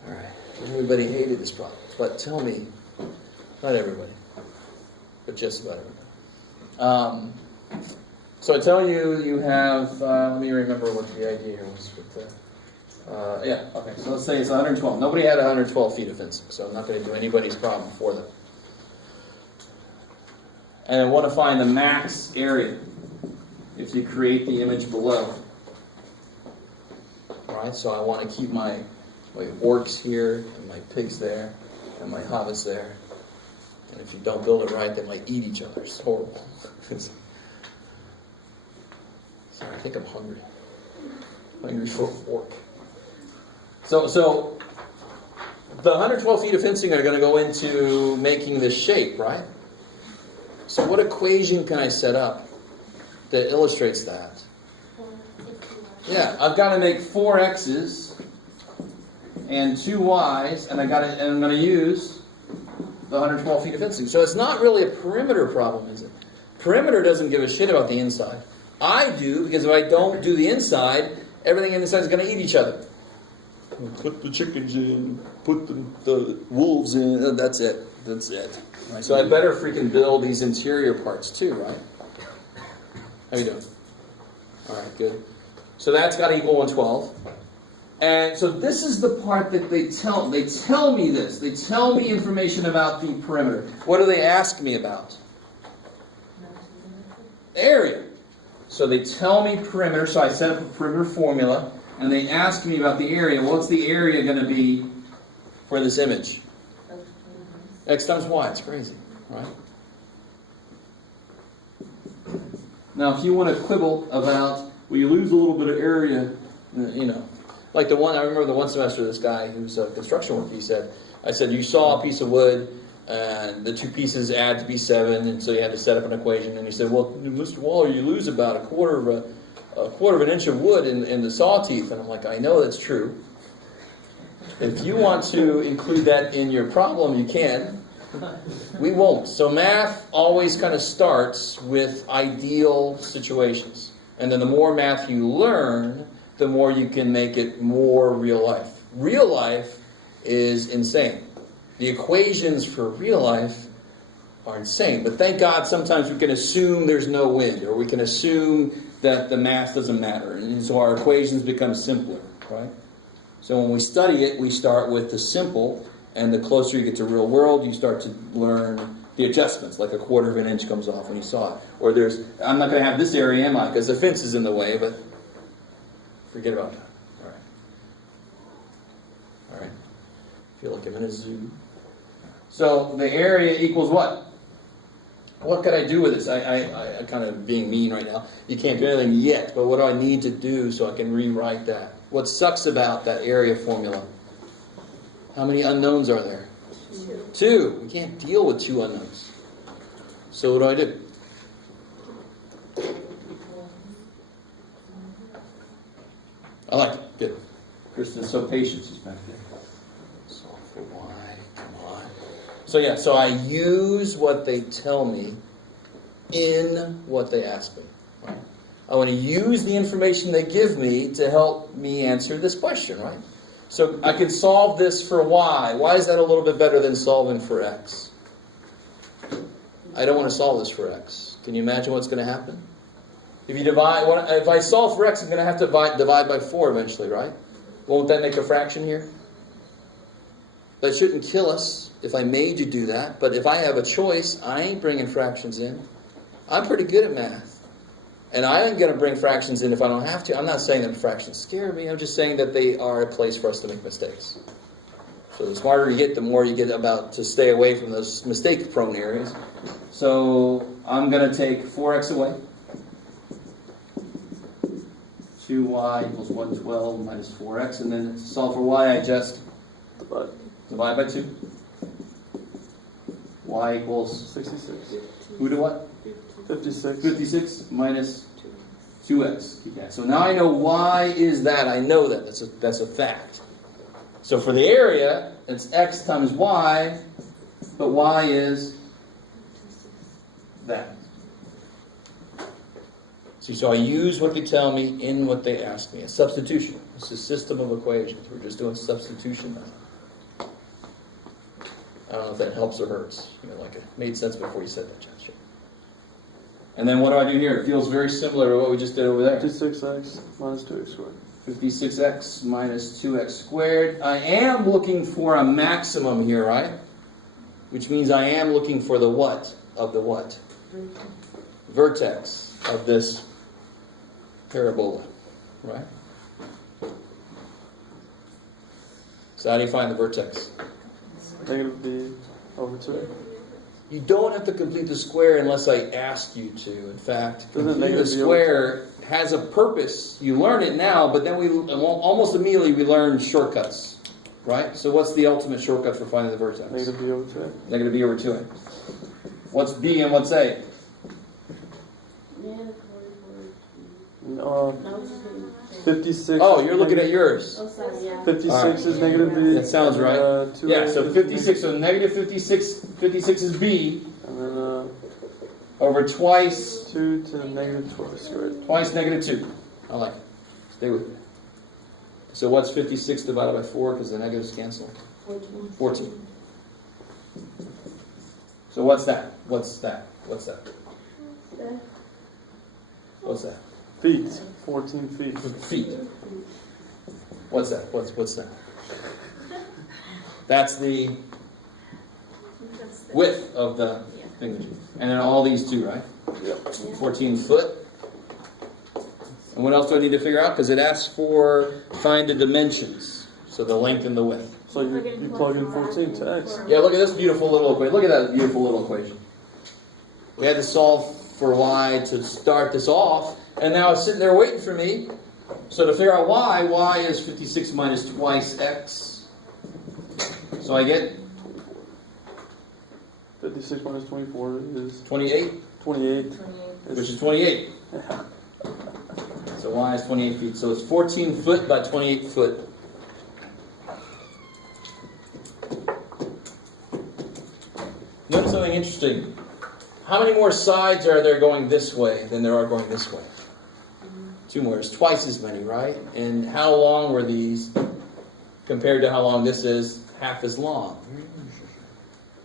All right. Everybody hated this problem, but tell me, not everybody, but just about everybody. So I tell you, you have. Let me remember what the idea here was with the. Yeah. Okay. So let's say it's 112. Nobody had 112 feet of fencing, so I'm not going to do anybody's problem for them. And I want to find the max area if you create the image below. All right. So I want to keep my orcs here, and my pigs there, and my hobbits there. And if you don't build it right, they might eat each other. It's horrible. Sorry, I think I'm hungry. Hungry for a fork. So the 112 feet of fencing are going to go into making this shape, right? So what equation can I set up that illustrates that? Yeah, I've got to make 4 x's and 2 y's, and I'm going to use the 112 feet of fencing. So it's not really a perimeter problem, is it? Perimeter doesn't give a shit about the inside. I do, because if I don't do the inside, everything inside is going to eat each other. Put the chickens in, put the wolves in, that's it. Right, so I better freaking build these interior parts too, right? How you doing? All right, good. So that's got to equal 112. And so this is the part that they tell me this. They tell me information about the perimeter. What do they ask me about? Area. So they tell me perimeter, so I set up a perimeter formula, and they ask me about the area. What's the area going to be for this image? X times Y. It's crazy, right? Now, if you want to quibble about, well, you lose a little bit of area, like I remember the one semester, this guy who's a construction worker, I said, you saw a piece of wood, and the 2 pieces add to be 7, and so you had to set up an equation, and he said, well, Mr. Waller, you lose about a quarter of an inch of wood in the saw teeth, and I'm like, I know that's true. If you want to include that in your problem, you can, We won't. So math always kind of starts with ideal situations. And then the more math you learn, the more you can make it more real life. Real life is insane. The equations for real life are insane. But thank God sometimes we can assume there's no wind, or we can assume that the math doesn't matter. And so our equations become simpler, right? So when we study it, we start with the simple, and the closer you get to real world, you start to learn the adjustments, like a quarter of an inch comes off when you saw it. Or I'm not going to have this area, am I? Because the fence is in the way, but forget about that. All right. All right. I feel like I'm in a zoo. So the area equals what? What could I do with this? I kind of being mean right now. You can't do anything yet, but what do I need to do so I can rewrite that? What sucks about that area formula? How many unknowns are there? 2. We can't deal with 2 unknowns. So what do? I like it. Good. Kristen's so patient. She's back there. Solve for y. Come on. So I use what they tell me in what they ask me. Right? I want to use the information they give me to help me answer this question, right? So I can solve this for y. Why is that a little bit better than solving for x? I don't want to solve this for x. Can you imagine what's going to happen? If I solve for x, I'm going to have to divide by 4 eventually, right? Won't that make a fraction here? That shouldn't kill us if I made you do that. But if I have a choice, I ain't bringing fractions in. I'm pretty good at math. And I am going to bring fractions in if I don't have to. I'm not saying that fractions scare me. I'm just saying that they are a place for us to make mistakes. So the smarter you get, the more you get about to stay away from those mistake-prone areas. So I'm going to take 4x away. 2y equals 112 minus 4x. And then to solve for y, I just divide by 2. Y equals 66. Who to what? 56. 56 minus 2x. Yeah. So now I know y is that. I know that. That's a fact. So for the area, it's x times y, but y is that. See, so I use what they tell me in what they ask me. A substitution. It's a system of equations. We're just doing substitution now. I don't know if that helps or hurts. Like it made sense before you said that, John. Sure. And then what do I do here? It feels very similar to what we just did over there. 56x minus 2x squared. 56x minus 2x squared. I am looking for a maximum here, right? Which means I am looking for the what of the what? Vertex of this parabola, right? So how do you find the vertex? Negative b over 2. You don't have to complete the square unless I ask you to. In fact, Doesn't completing the square has a purpose. You learn it now, but then we almost immediately we learn shortcuts, right? So what's the ultimate shortcut for finding the vertex? Negative b over 2. Negative b over 2a. What's b and what's a? No, 56. Oh, you're looking at yours. 56 Right. is negative b. That sounds right. 2a Yeah, so is 56, so negative 56 is b And then over twice 2 to the negative 12 squared. Twice negative 2. I like it. Stay with me. So what's 56 divided by 4 because the negatives cancel? 14. So what's that? What's that? What's that? What's that? Feet. 14 feet. Feet. What's that? What's that? That's the width of the thing. And then all these two, right? Yep. 14 foot. And what else do I need to figure out? Because it asks for find the dimensions. So the length and the width. So you plug in 14 to x. Yeah, look at this beautiful little equation. Look at that beautiful little equation. We had to solve for y to start this off. And now it's sitting there waiting for me. So to figure out y is 56 minus twice x. So I get 56 minus 24 is 28, 28. which is 28. So y is 28 feet. So it's 14 foot by 28 foot. Notice something interesting. How many more sides are there going this way than there are going this way? 2 more. It's twice as many, right? And how long were these compared to how long this is? Half as long.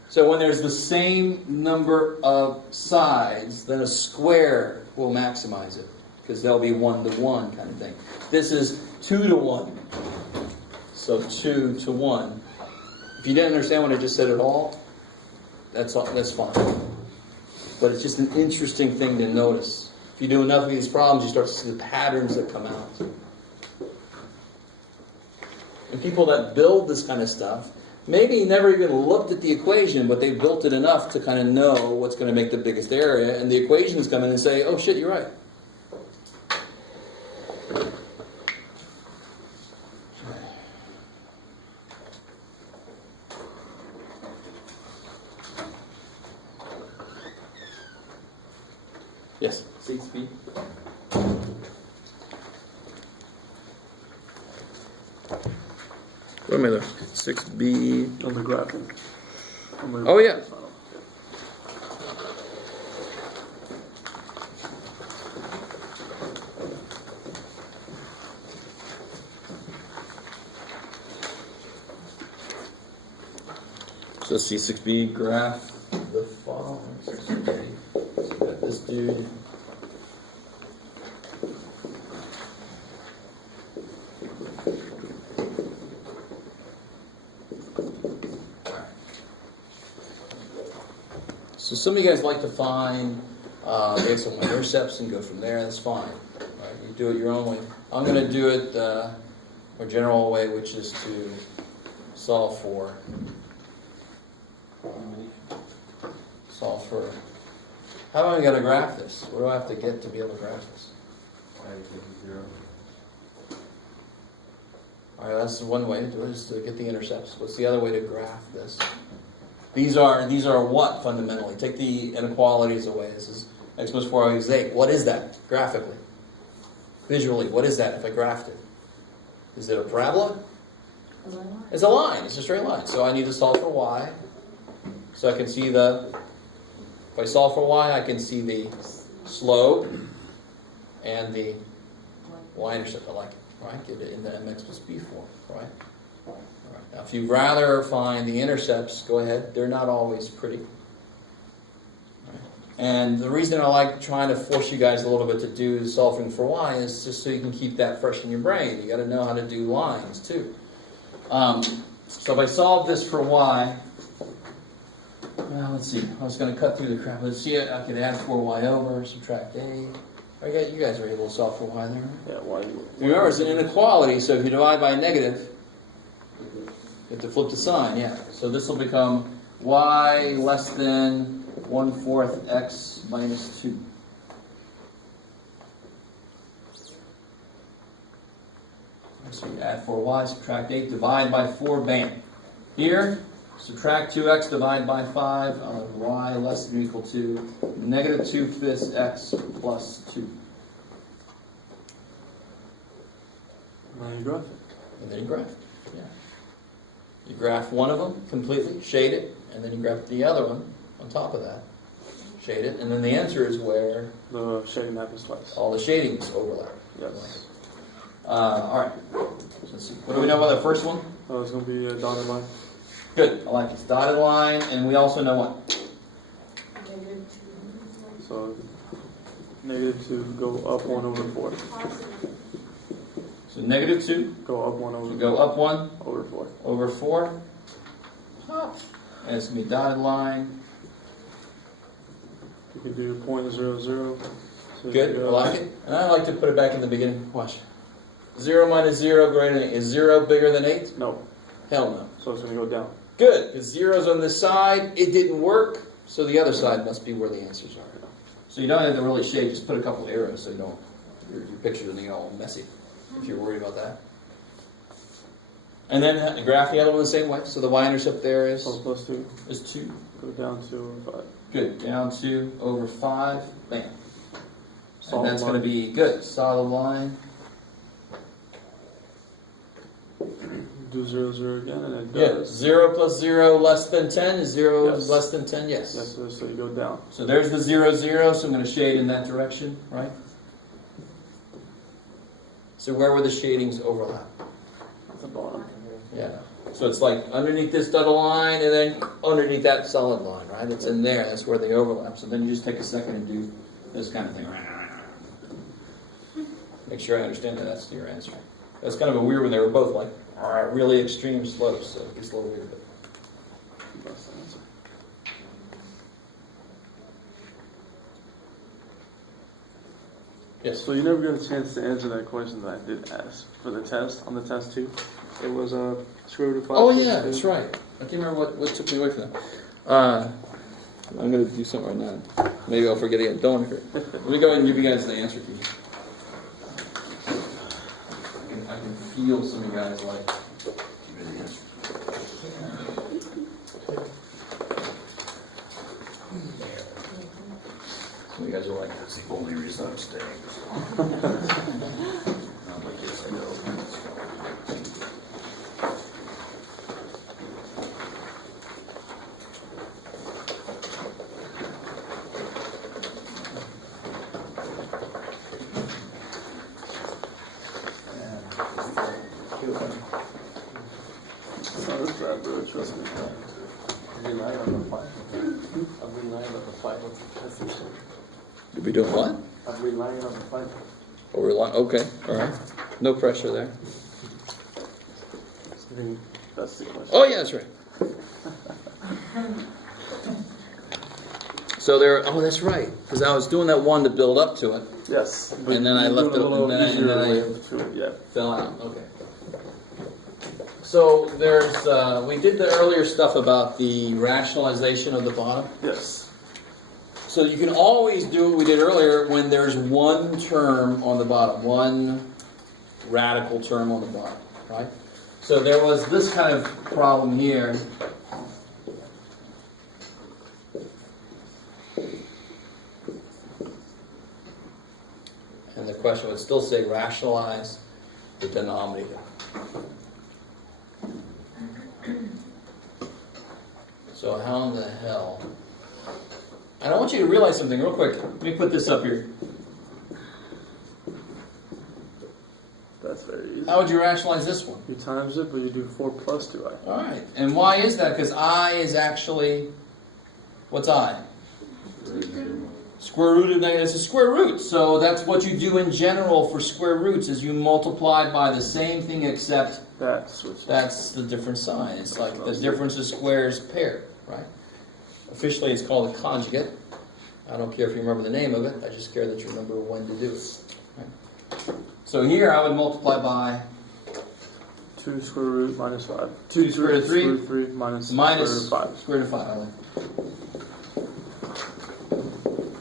So when there's the same number of sides, then a square will maximize it, because they'll be 1 to 1 kind of thing. This is 2 to 1. So 2 to 1. If you didn't understand what I just said at all, that's fine. But it's just an interesting thing to notice. If you do enough of these problems, you start to see the patterns that come out. And people that build this kind of stuff, maybe never even looked at the equation, but they built it enough to kind of know what's going to make the biggest area, and the equations come in and say, oh shit, you're right. Yes? 6B. What am I looking? 6B. On the graphic. Oh, yeah. So C6B graph the following. So we got this dude. So some of you guys like to find based on intercepts and go from there. That's fine. Right? You do it your own way. I'm going to do it a general way, which is to solve for. How am I going to graph this? What do I have to get to be able to graph this? All right, that's one way to do it, is to get the intercepts. What's the other way to graph this? These are what, fundamentally? Take the inequalities away. This is x plus 4 equals 8. What is that, graphically? Visually, what is that if I graphed it? Is it a parabola? It's a line. It's a straight line. So I need to solve for y. So I can see if I solve for y, I can see the slope and the y-intercept. I like it, right? Get it in the mx plus b form, right? All right. Now, if you'd rather find the intercepts, go ahead. They're not always pretty. Right. And the reason I like trying to force you guys a little bit to do solving for y is just so you can keep that fresh in your brain. You got to know how to do lines too. So if I solve this for y, well, let's see. I was going to cut through the crap. Let's see. I could add 4y over, subtract a. You guys are able to solve for y there, right? Yeah, y. Remember, it's an inequality, so if you divide by a negative, you have to flip the sign, yeah. So this will become y less than 1/4 x minus 2. So you add 4y, subtract 8, divide by 4, bam. Here, subtract 2x, divide by 5, y less than or equal to negative 2/5 x plus 2. Now you graph it. And then you graph it, yeah. You graph one of them completely, shade it, and then you graph the other one on top of that. Shade it, and then the answer is where The shading happens twice. all the shadings overlap. Yes. All right. So let's see. What do we know about the first one? It's going to be a dotted line. Good. I like this dotted line, and we also know what? So negative 2 go up 1 over 4. So negative 2, Go up 1 over so go up 1 over 4. over 4. And it's going to be a dotted line. You can do 0.00. So Good. you I like it. And I like to put it back in the beginning. Watch. 0 minus 0 greater than 8. Is 0 bigger than 8? No. Hell no. So it's going to go down. Good, because 0's on this side, it didn't work, so the other side must be where the answers are. So you don't have to really shade, just put a couple arrows so you don't, your picture doesn't get all messy, if you're worried about that. And then graph the other one the same way, so the y-intercept there is So plus 2. 2. Go down 2 over 5. Good, down 2 over 5, bam. And Solid that's going to line. be good, solid line. do 0, 0 again, and it Yeah, does. 0 plus 0 less than 10 is 0 Yes. less than 10, yes. Yes, sir, so you go down. So there's the 0, 0, so I'm going to shade in that direction, right? So where would the shadings overlap? At the bottom. Yeah. So it's like underneath this dotted line and then underneath that solid line, right? It's in there. That's where they overlap. So then you just take a second and do this kind of thing. Make sure I understand that that's your answer. That's kind of a weird one. They were both like really extreme slopes, so it gets a little weird. But That's the answer. yes. So you never got a chance to answer that question that I did ask for the test, on the test 2. It was square root of 5. Oh plus yeah, 2. that's right. I can't remember what took me away from that. I'm going to do something right now. Maybe I'll forget again. Don't worry. Let me go ahead and give you guys the answer key. I can feel some of you guys like. Some of you guys are like, that's the only reason I'm staying. I'm like, yes, I know. No, it's bad, bro. Trust me. You'll be doing what? I'm relying on the fight. Oh, okay, all right. No pressure there. I think that's the question. Oh, yeah, that's right. So there. Oh, that's right. Because I was doing that one to build up to it. Yes. And then I you left do it- a little and then I- easier and then I- way to it, yeah. Fell out. Okay. So there's. We did the earlier stuff about the rationalization of the bottom. Yes. So you can always do what we did earlier when there's one term on the bottom, one radical term on the bottom, right? So there was this kind of problem here. And the question would still say rationalize the denominator. So how in the hell? And I want you to realize something real quick. Let me put this up here. That's very easy. How would you rationalize this one? You times it, but you do 4 plus 2i. All right. And why is that? Because I is actually, what's I? Square root of negative. It's a square root. So that's what you do in general for square roots is you multiply by the same thing except That's the different sign. It's like the difference of squares paired, right? Officially, it's called a conjugate. I don't care if you remember the name of it. I just care that you remember when to do it. Right? So here, I would multiply by 2 square root minus 5. 2 square root of 3 Square root of 3 minus minus square root of 5. square root of 5. I like.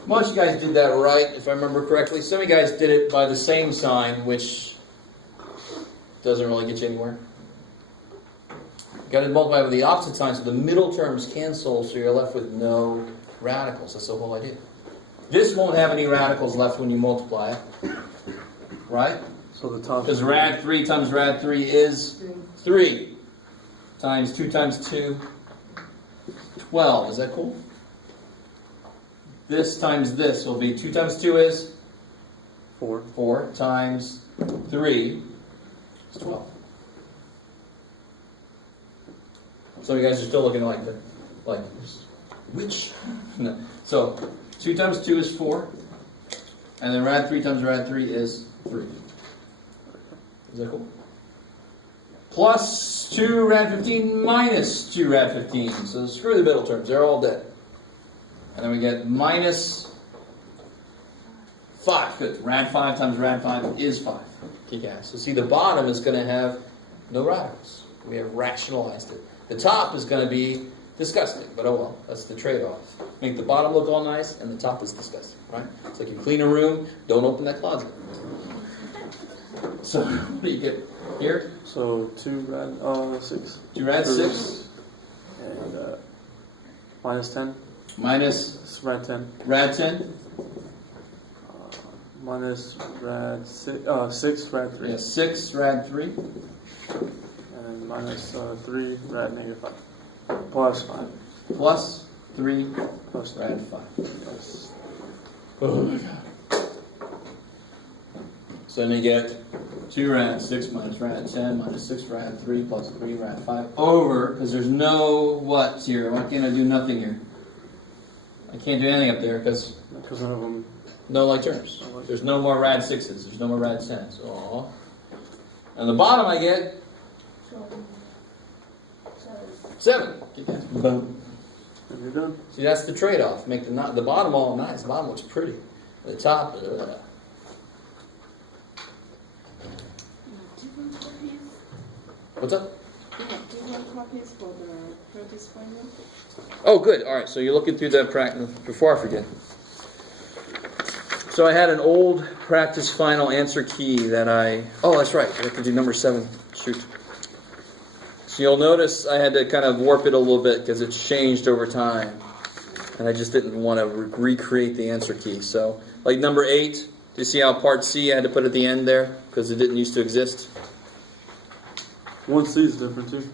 Most of you guys did that right, if I remember correctly. Some of you guys did it by the same sign, which doesn't really get you anywhere. Got to multiply with the opposite sign, so the middle terms cancel, so you're left with no radicals. That's the whole idea. This won't have any radicals left when you multiply it, right? So the top. Because rad 3 times rad 3 is 3 times 2 times 2, 12. Is that cool? This times this will be 2 times 2 is 4. 4 times 3 is 12. Some of you guys are still looking like which? No. So 2 times 2 is 4, and then rad 3 times rad 3 is 3. Is that cool? Plus 2 rad 15 minus 2 rad 15. So screw the middle terms; they're all dead. And then we get minus 5. Good. Rad 5 times rad 5 is 5. Kick ass. So see, the bottom is going to have no radicals. We have rationalized it. The top is going to be disgusting, but oh well. That's the trade-off. Make the bottom look all nice, and the top is disgusting, right? It's like you clean a room, don't open that closet. So what do you get here? So 2 rad 6. 2 rad 6. And minus 10. Minus It's rad 10. rad 10. Minus rad 6. 6 rad 3. Yeah, 6 rad 3. And minus 3, rad negative 5. Plus 5. Plus 3 Plus rad 5. Yes. Oh my god. So then you get 2 rad 6 minus rad 10 minus 6 rad 3 plus 3 rad 5 over, because there's no what's here. Why can't I do nothing here? I can't do anything up there because none of them. no like terms. There's no more rad 6s. There's no more rad 10s. Aw. And the bottom I get 7. Get that. Boom. And you're done. See, that's the trade-off. Make the bottom all nice. The bottom looks pretty. The top, Different copies. what's up? You have different copies for the practice final. Oh, good. All right. So you're looking through the practice. Before I forget. So I had an old practice final answer key that oh, that's right. I have to do number 7. Shoot. So you'll notice I had to kind of warp it a little bit because it's changed over time. And I just didn't want to recreate the answer key. So, like number 8, do you see how part C I had to put at the end there? Because it didn't used to exist. 1C is different too.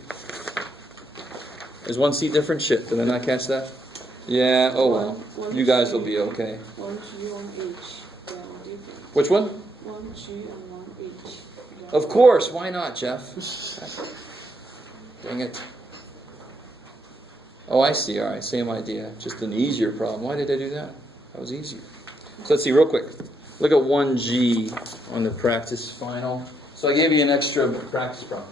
Is 1C different? Shit, did I not catch that? Yeah, oh well. You guys will be okay. 1G, 1H. They are different. Which one? 1G and 1H. Of course, why not, Jeff? Dang it. Oh, I see. All right, same idea. Just an easier problem. Why did I do that? That was easier. So let's see real quick. Look at 1G on the practice final. So I gave you an extra practice problem.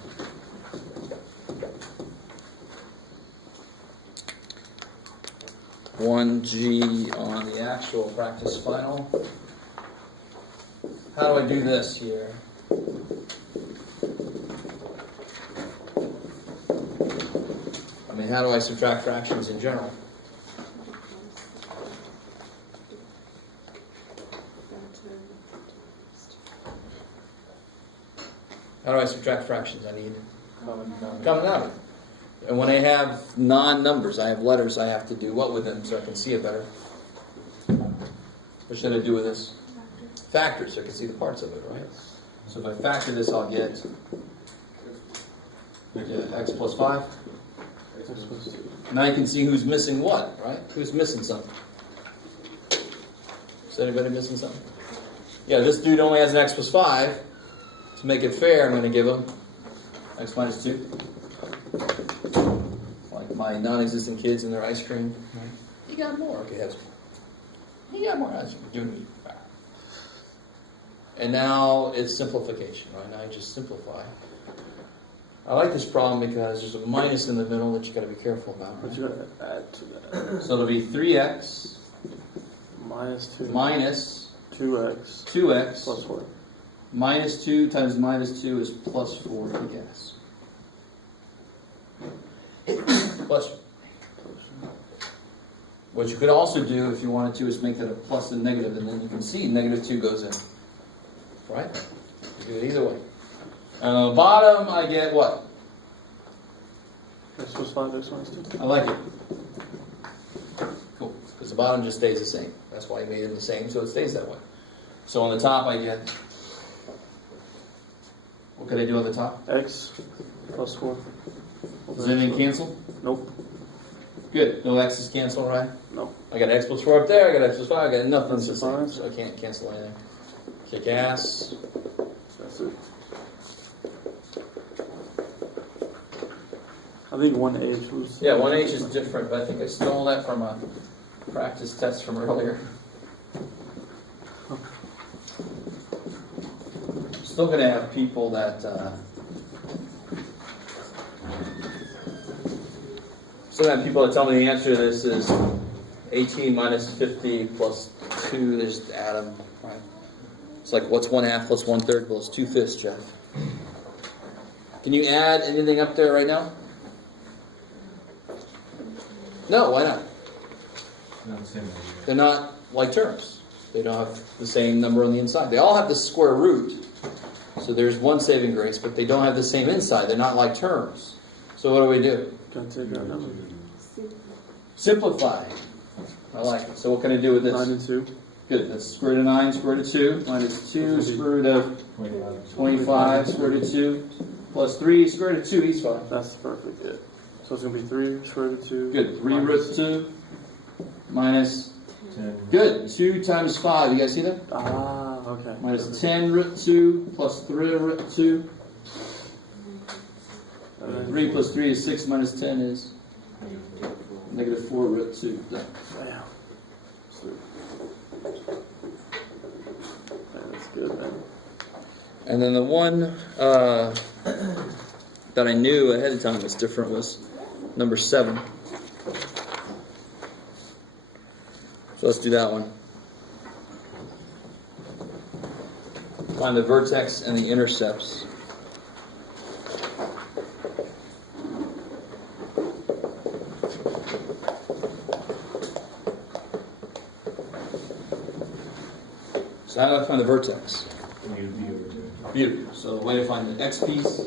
One G on the actual practice final. How do I do this here? I mean, how do I subtract fractions in general? How do I subtract fractions? I need common denominator. And when I have non-numbers, I have letters, I have to do what with them so I can see it better? What should I do with this? Factor, so I can see the parts of it, right? So if I factor this, I'll get x plus 5. Now you can see who's missing what, right? Who's missing something? Is anybody missing something? Yeah, this dude only has an x plus 5. To make it fair, I'm going to give him x minus 2. Like my non-existent kids and their ice cream. Right? You got more. Okay, that's cool. You got more ice cream. Do me. And now it's simplification, right? Now I just simplify. I like this problem because there's a minus in the middle that you got to be careful about. Right? But you gotta add to that. So it'll be 3x minus 2. Minus 2x. 2x. Plus 4. Minus 2 times minus 2 is plus 4, I guess. Plus. What you could also do, if you wanted to, is make that a plus and negative, and then you can see negative 2 goes in. Right? You do it either way. And on the bottom, I get what? X plus 5, x minus 2. I like it. Cool. Because the bottom just stays the same. That's why you made it the same, so it stays that way. So on the top, I get... What could I do on the top? X plus 4. Does anything cancel? Nope. Good. No x's cancel, right? Nope. I got x plus 4 up there, I got x plus 5, I got nothing's the That's same, fine. so I can't cancel anything. Kick ass. That's it. I think 1H was... Yeah, 1H is different, but I think I stole that from a practice test from earlier. Still going to have people that... Still have people that tell me the answer to this is 18 minus 50 plus 2. They just add them. Right? It's like, what's 1/2 plus 1/3 plus 2/5, Jeff? Can you add anything up there right now? No, why not? They're not like terms. They don't have the same number on the inside. They all have the square root. So there's one saving grace, but they don't have the same inside. They're not like terms. So what do we do? Gotta take our number. Simplify. I like it. So what can I do with this? 9 and 2. Good. That's square root of 9, square root of 2. Minus 2, square root of 25, square root of 2. plus 3 square root of 2, he's fine. That's perfect, yeah. So it's gonna be 3 square root of 2. Good, 3 root of 2 minus, 10. good, 2 times 5, you guys see that? Ah, okay. Minus 10 root of 2 plus 3 root of 2. And then 3 plus 3 is 6 minus 10 is negative 4 root of 2. Done. Bam. Sweet. Yeah, that's good, man. And then the one that I knew ahead of time was different was number 7. So let's do that one. Find the vertex and the intercepts. So how do I find the vertex? Negative b over 2. Beautiful. So the way to find the x piece,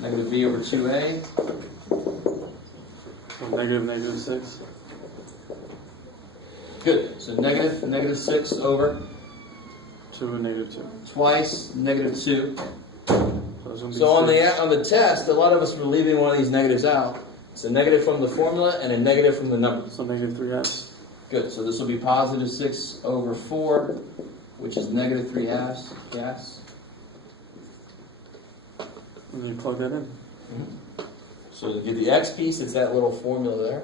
negative b over 2a. So negative 6. Good. So negative 6 over 2 and negative 2. twice negative 2. So it's gonna be So on 6. the test, a lot of us were leaving one of these negatives out. It's a negative from the formula and a negative from the numbers. So negative 3/2. Good. So this will be positive 6 over 4, which is negative 3/2. Yes. And then you plug that in. So to get the x piece, it's that little formula there.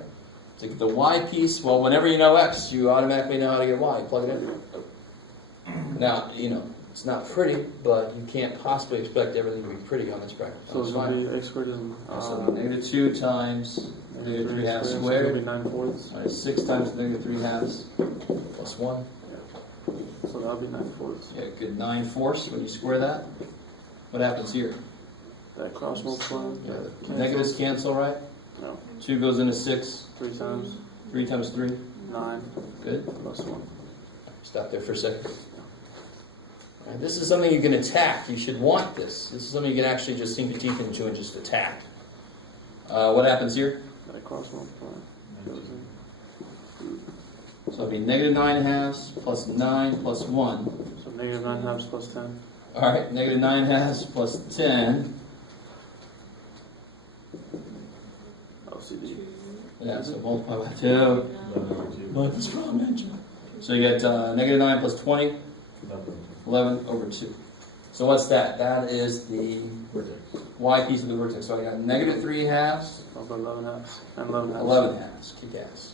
To get the y piece, well, whenever you know x, you automatically know how to get y. Plug it in. Now, it's not pretty, but you can't possibly expect everything to be pretty on this practice. So it's going to be x squared is So negative 2 times negative 3/2 So squared it'll be 9/4. minus 6 times negative 3/2 plus 1. So that'll be 9/4. Yeah, good. 9/4 when you square that. What happens here? That cross multiply. Yeah, the negatives cancel, right? No. 2 goes into 6. 3 times 3 times 3. 9 Good. plus 1. Stop there for a second. All right, this is something you can attack. You should want this. This is something you can actually just sink your teeth into and just attack. What happens here? That cross multiply goes in. So it'll be negative 9/2 plus 9 plus 1. So negative 9/2 plus 10. All right, negative 9/2 plus 10. LCD. Yeah, so multiply by 2. 11 over 2. But it's wrong, engine. So you get negative 9 plus 20, 11 over 2. So what's that? That is the Vertex. y piece of the vertex. So I got negative 3/2, Over 11/2 and 11/2. 11/2. Kick ass.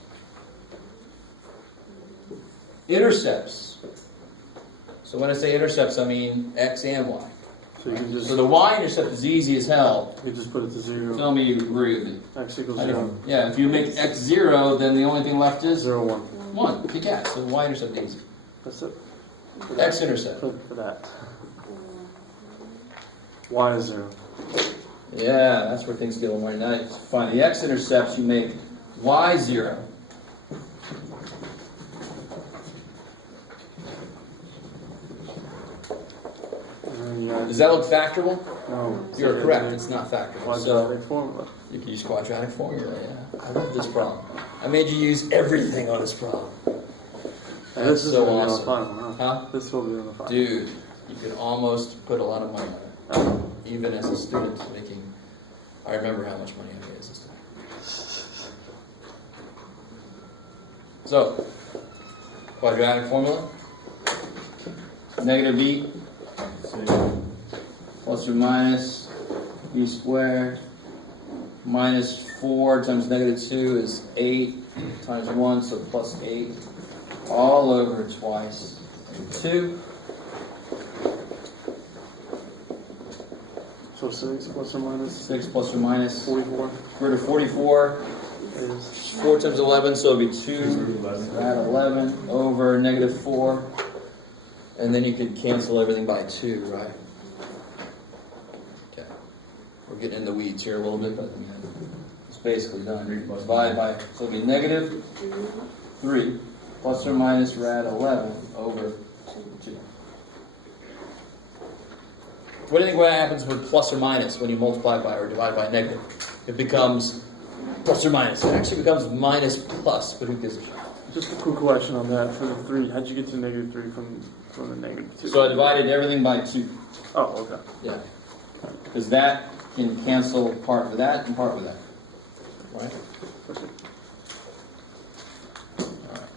Intercepts. So when I say intercepts, I mean x and y. So you can just So the y-intercept is easy as hell. you just put it to 0. Tell me you agree with me. X equals I 0. don't- Yeah, if you make x 0, then the only thing left is 0, 1. 1. Kick ass. So the y-intercept is easy. That's it. X-intercept. For that. Y is 0. Yeah, that's where things get right now. Find the x-intercepts, you make y 0. And then you guys, Does that look factorable? no. You're correct, it's not factorable. So Quadratic formula. you can use quadratic formula, yeah. I love this problem. I made you use everything on this problem. Hey, this That's is so gonna be on the awesome. final, huh? Huh? This will be on the final. Dude, you could almost put a lot of money on it. Even as a student making, I remember how much money I made as a student. So, quadratic formula. Negative b plus or minus b squared minus 4 times negative 2 is 8 times 1, so plus 8 all over twice 2. So 6 plus or minus 6 plus or minus 44 root of 44, is 4 times 11, so it'll be 2. 11. Add 11 over negative 4. And then you could cancel everything by 2, right? Okay. We're getting in the weeds here a little bit, but it's basically done. Divide by, so it'll be negative 3 plus or minus rad 11 over 2. What do you think what happens with plus or minus when you multiply by or divide by negative? It becomes plus or minus. It actually becomes minus plus, but who gives a shit? just a quick question on that. For the 3, how'd you get to negative 3 from the negative 2? So I divided everything by 2. Oh, okay. Yeah. Because that can cancel part with that and part with that. Right? Alright.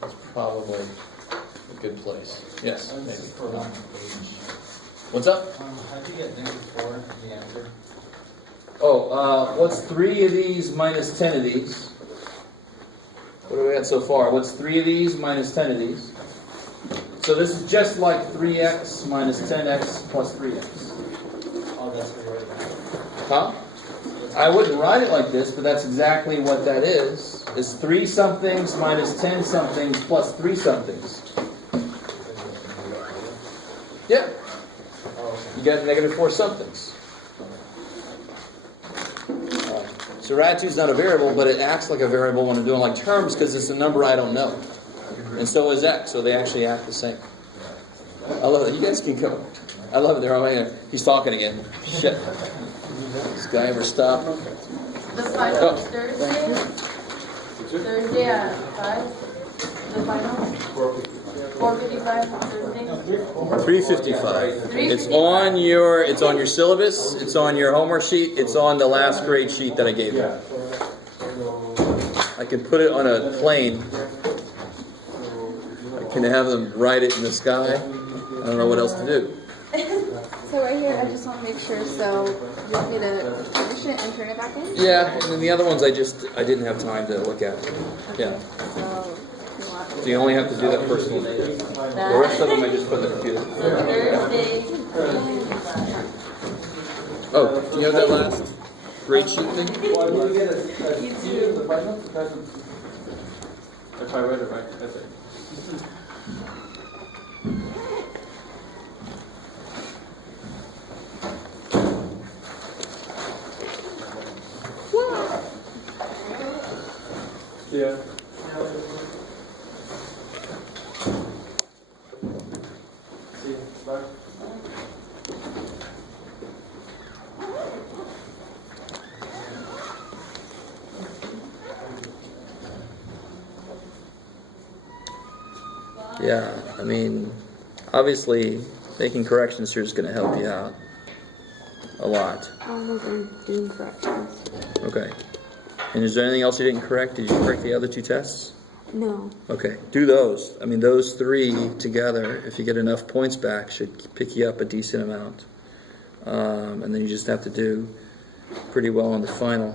That's probably a good place. Yes, maybe. What's up? How'd you get -4, the answer? Oh, what's 3 of these minus 10 of these? What do we got so far? What's 3 of these minus 10 of these? So this is just like 3x minus 10x plus 3x. Oh, that's what you're writing. Huh? I wouldn't write it like this, but that's exactly what that is. It's 3 somethings minus 10 somethings plus 3 somethings. Yeah. You got -4 somethings. So rad2 is not a variable, but it acts like a variable when I'm doing like terms because it's a number I don't know. And so is x, so they actually act the same. I love it. You guys can go. I love it. They're all right. He's talking again. Shit. This guy ever stop? The final is Thursday. Thursday at 5. The final. 4:55 Thursday. 3:55. It's on your syllabus. It's on your homework sheet. It's on the last grade sheet that I gave you. I can put it on a plane. I can have them write it in the sky. I don't know what else to do. So right here, I just want to make sure. So you want me to finish it and turn it back in? Yeah, and then the other ones I didn't have time to look at. Yeah. So you only have to do that personally. The rest of them I just put in the computer. So Thursday. Oh, do you have that last grade sheet thing? If I read it right, that's it. Yeah. See, bye. Yeah, I mean, obviously, making corrections here is going to help you out a lot. I wasn't doing corrections. Okay. And is there anything else you didn't correct? Did you correct the other 2 tests? No. Okay, do those. I mean, those 3 together, if you get enough points back, should pick you up a decent amount. And then you just have to do pretty well on the final.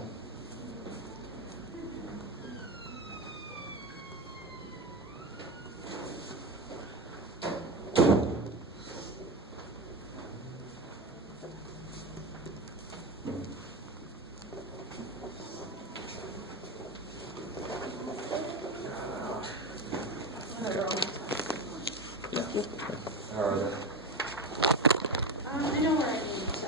Yeah.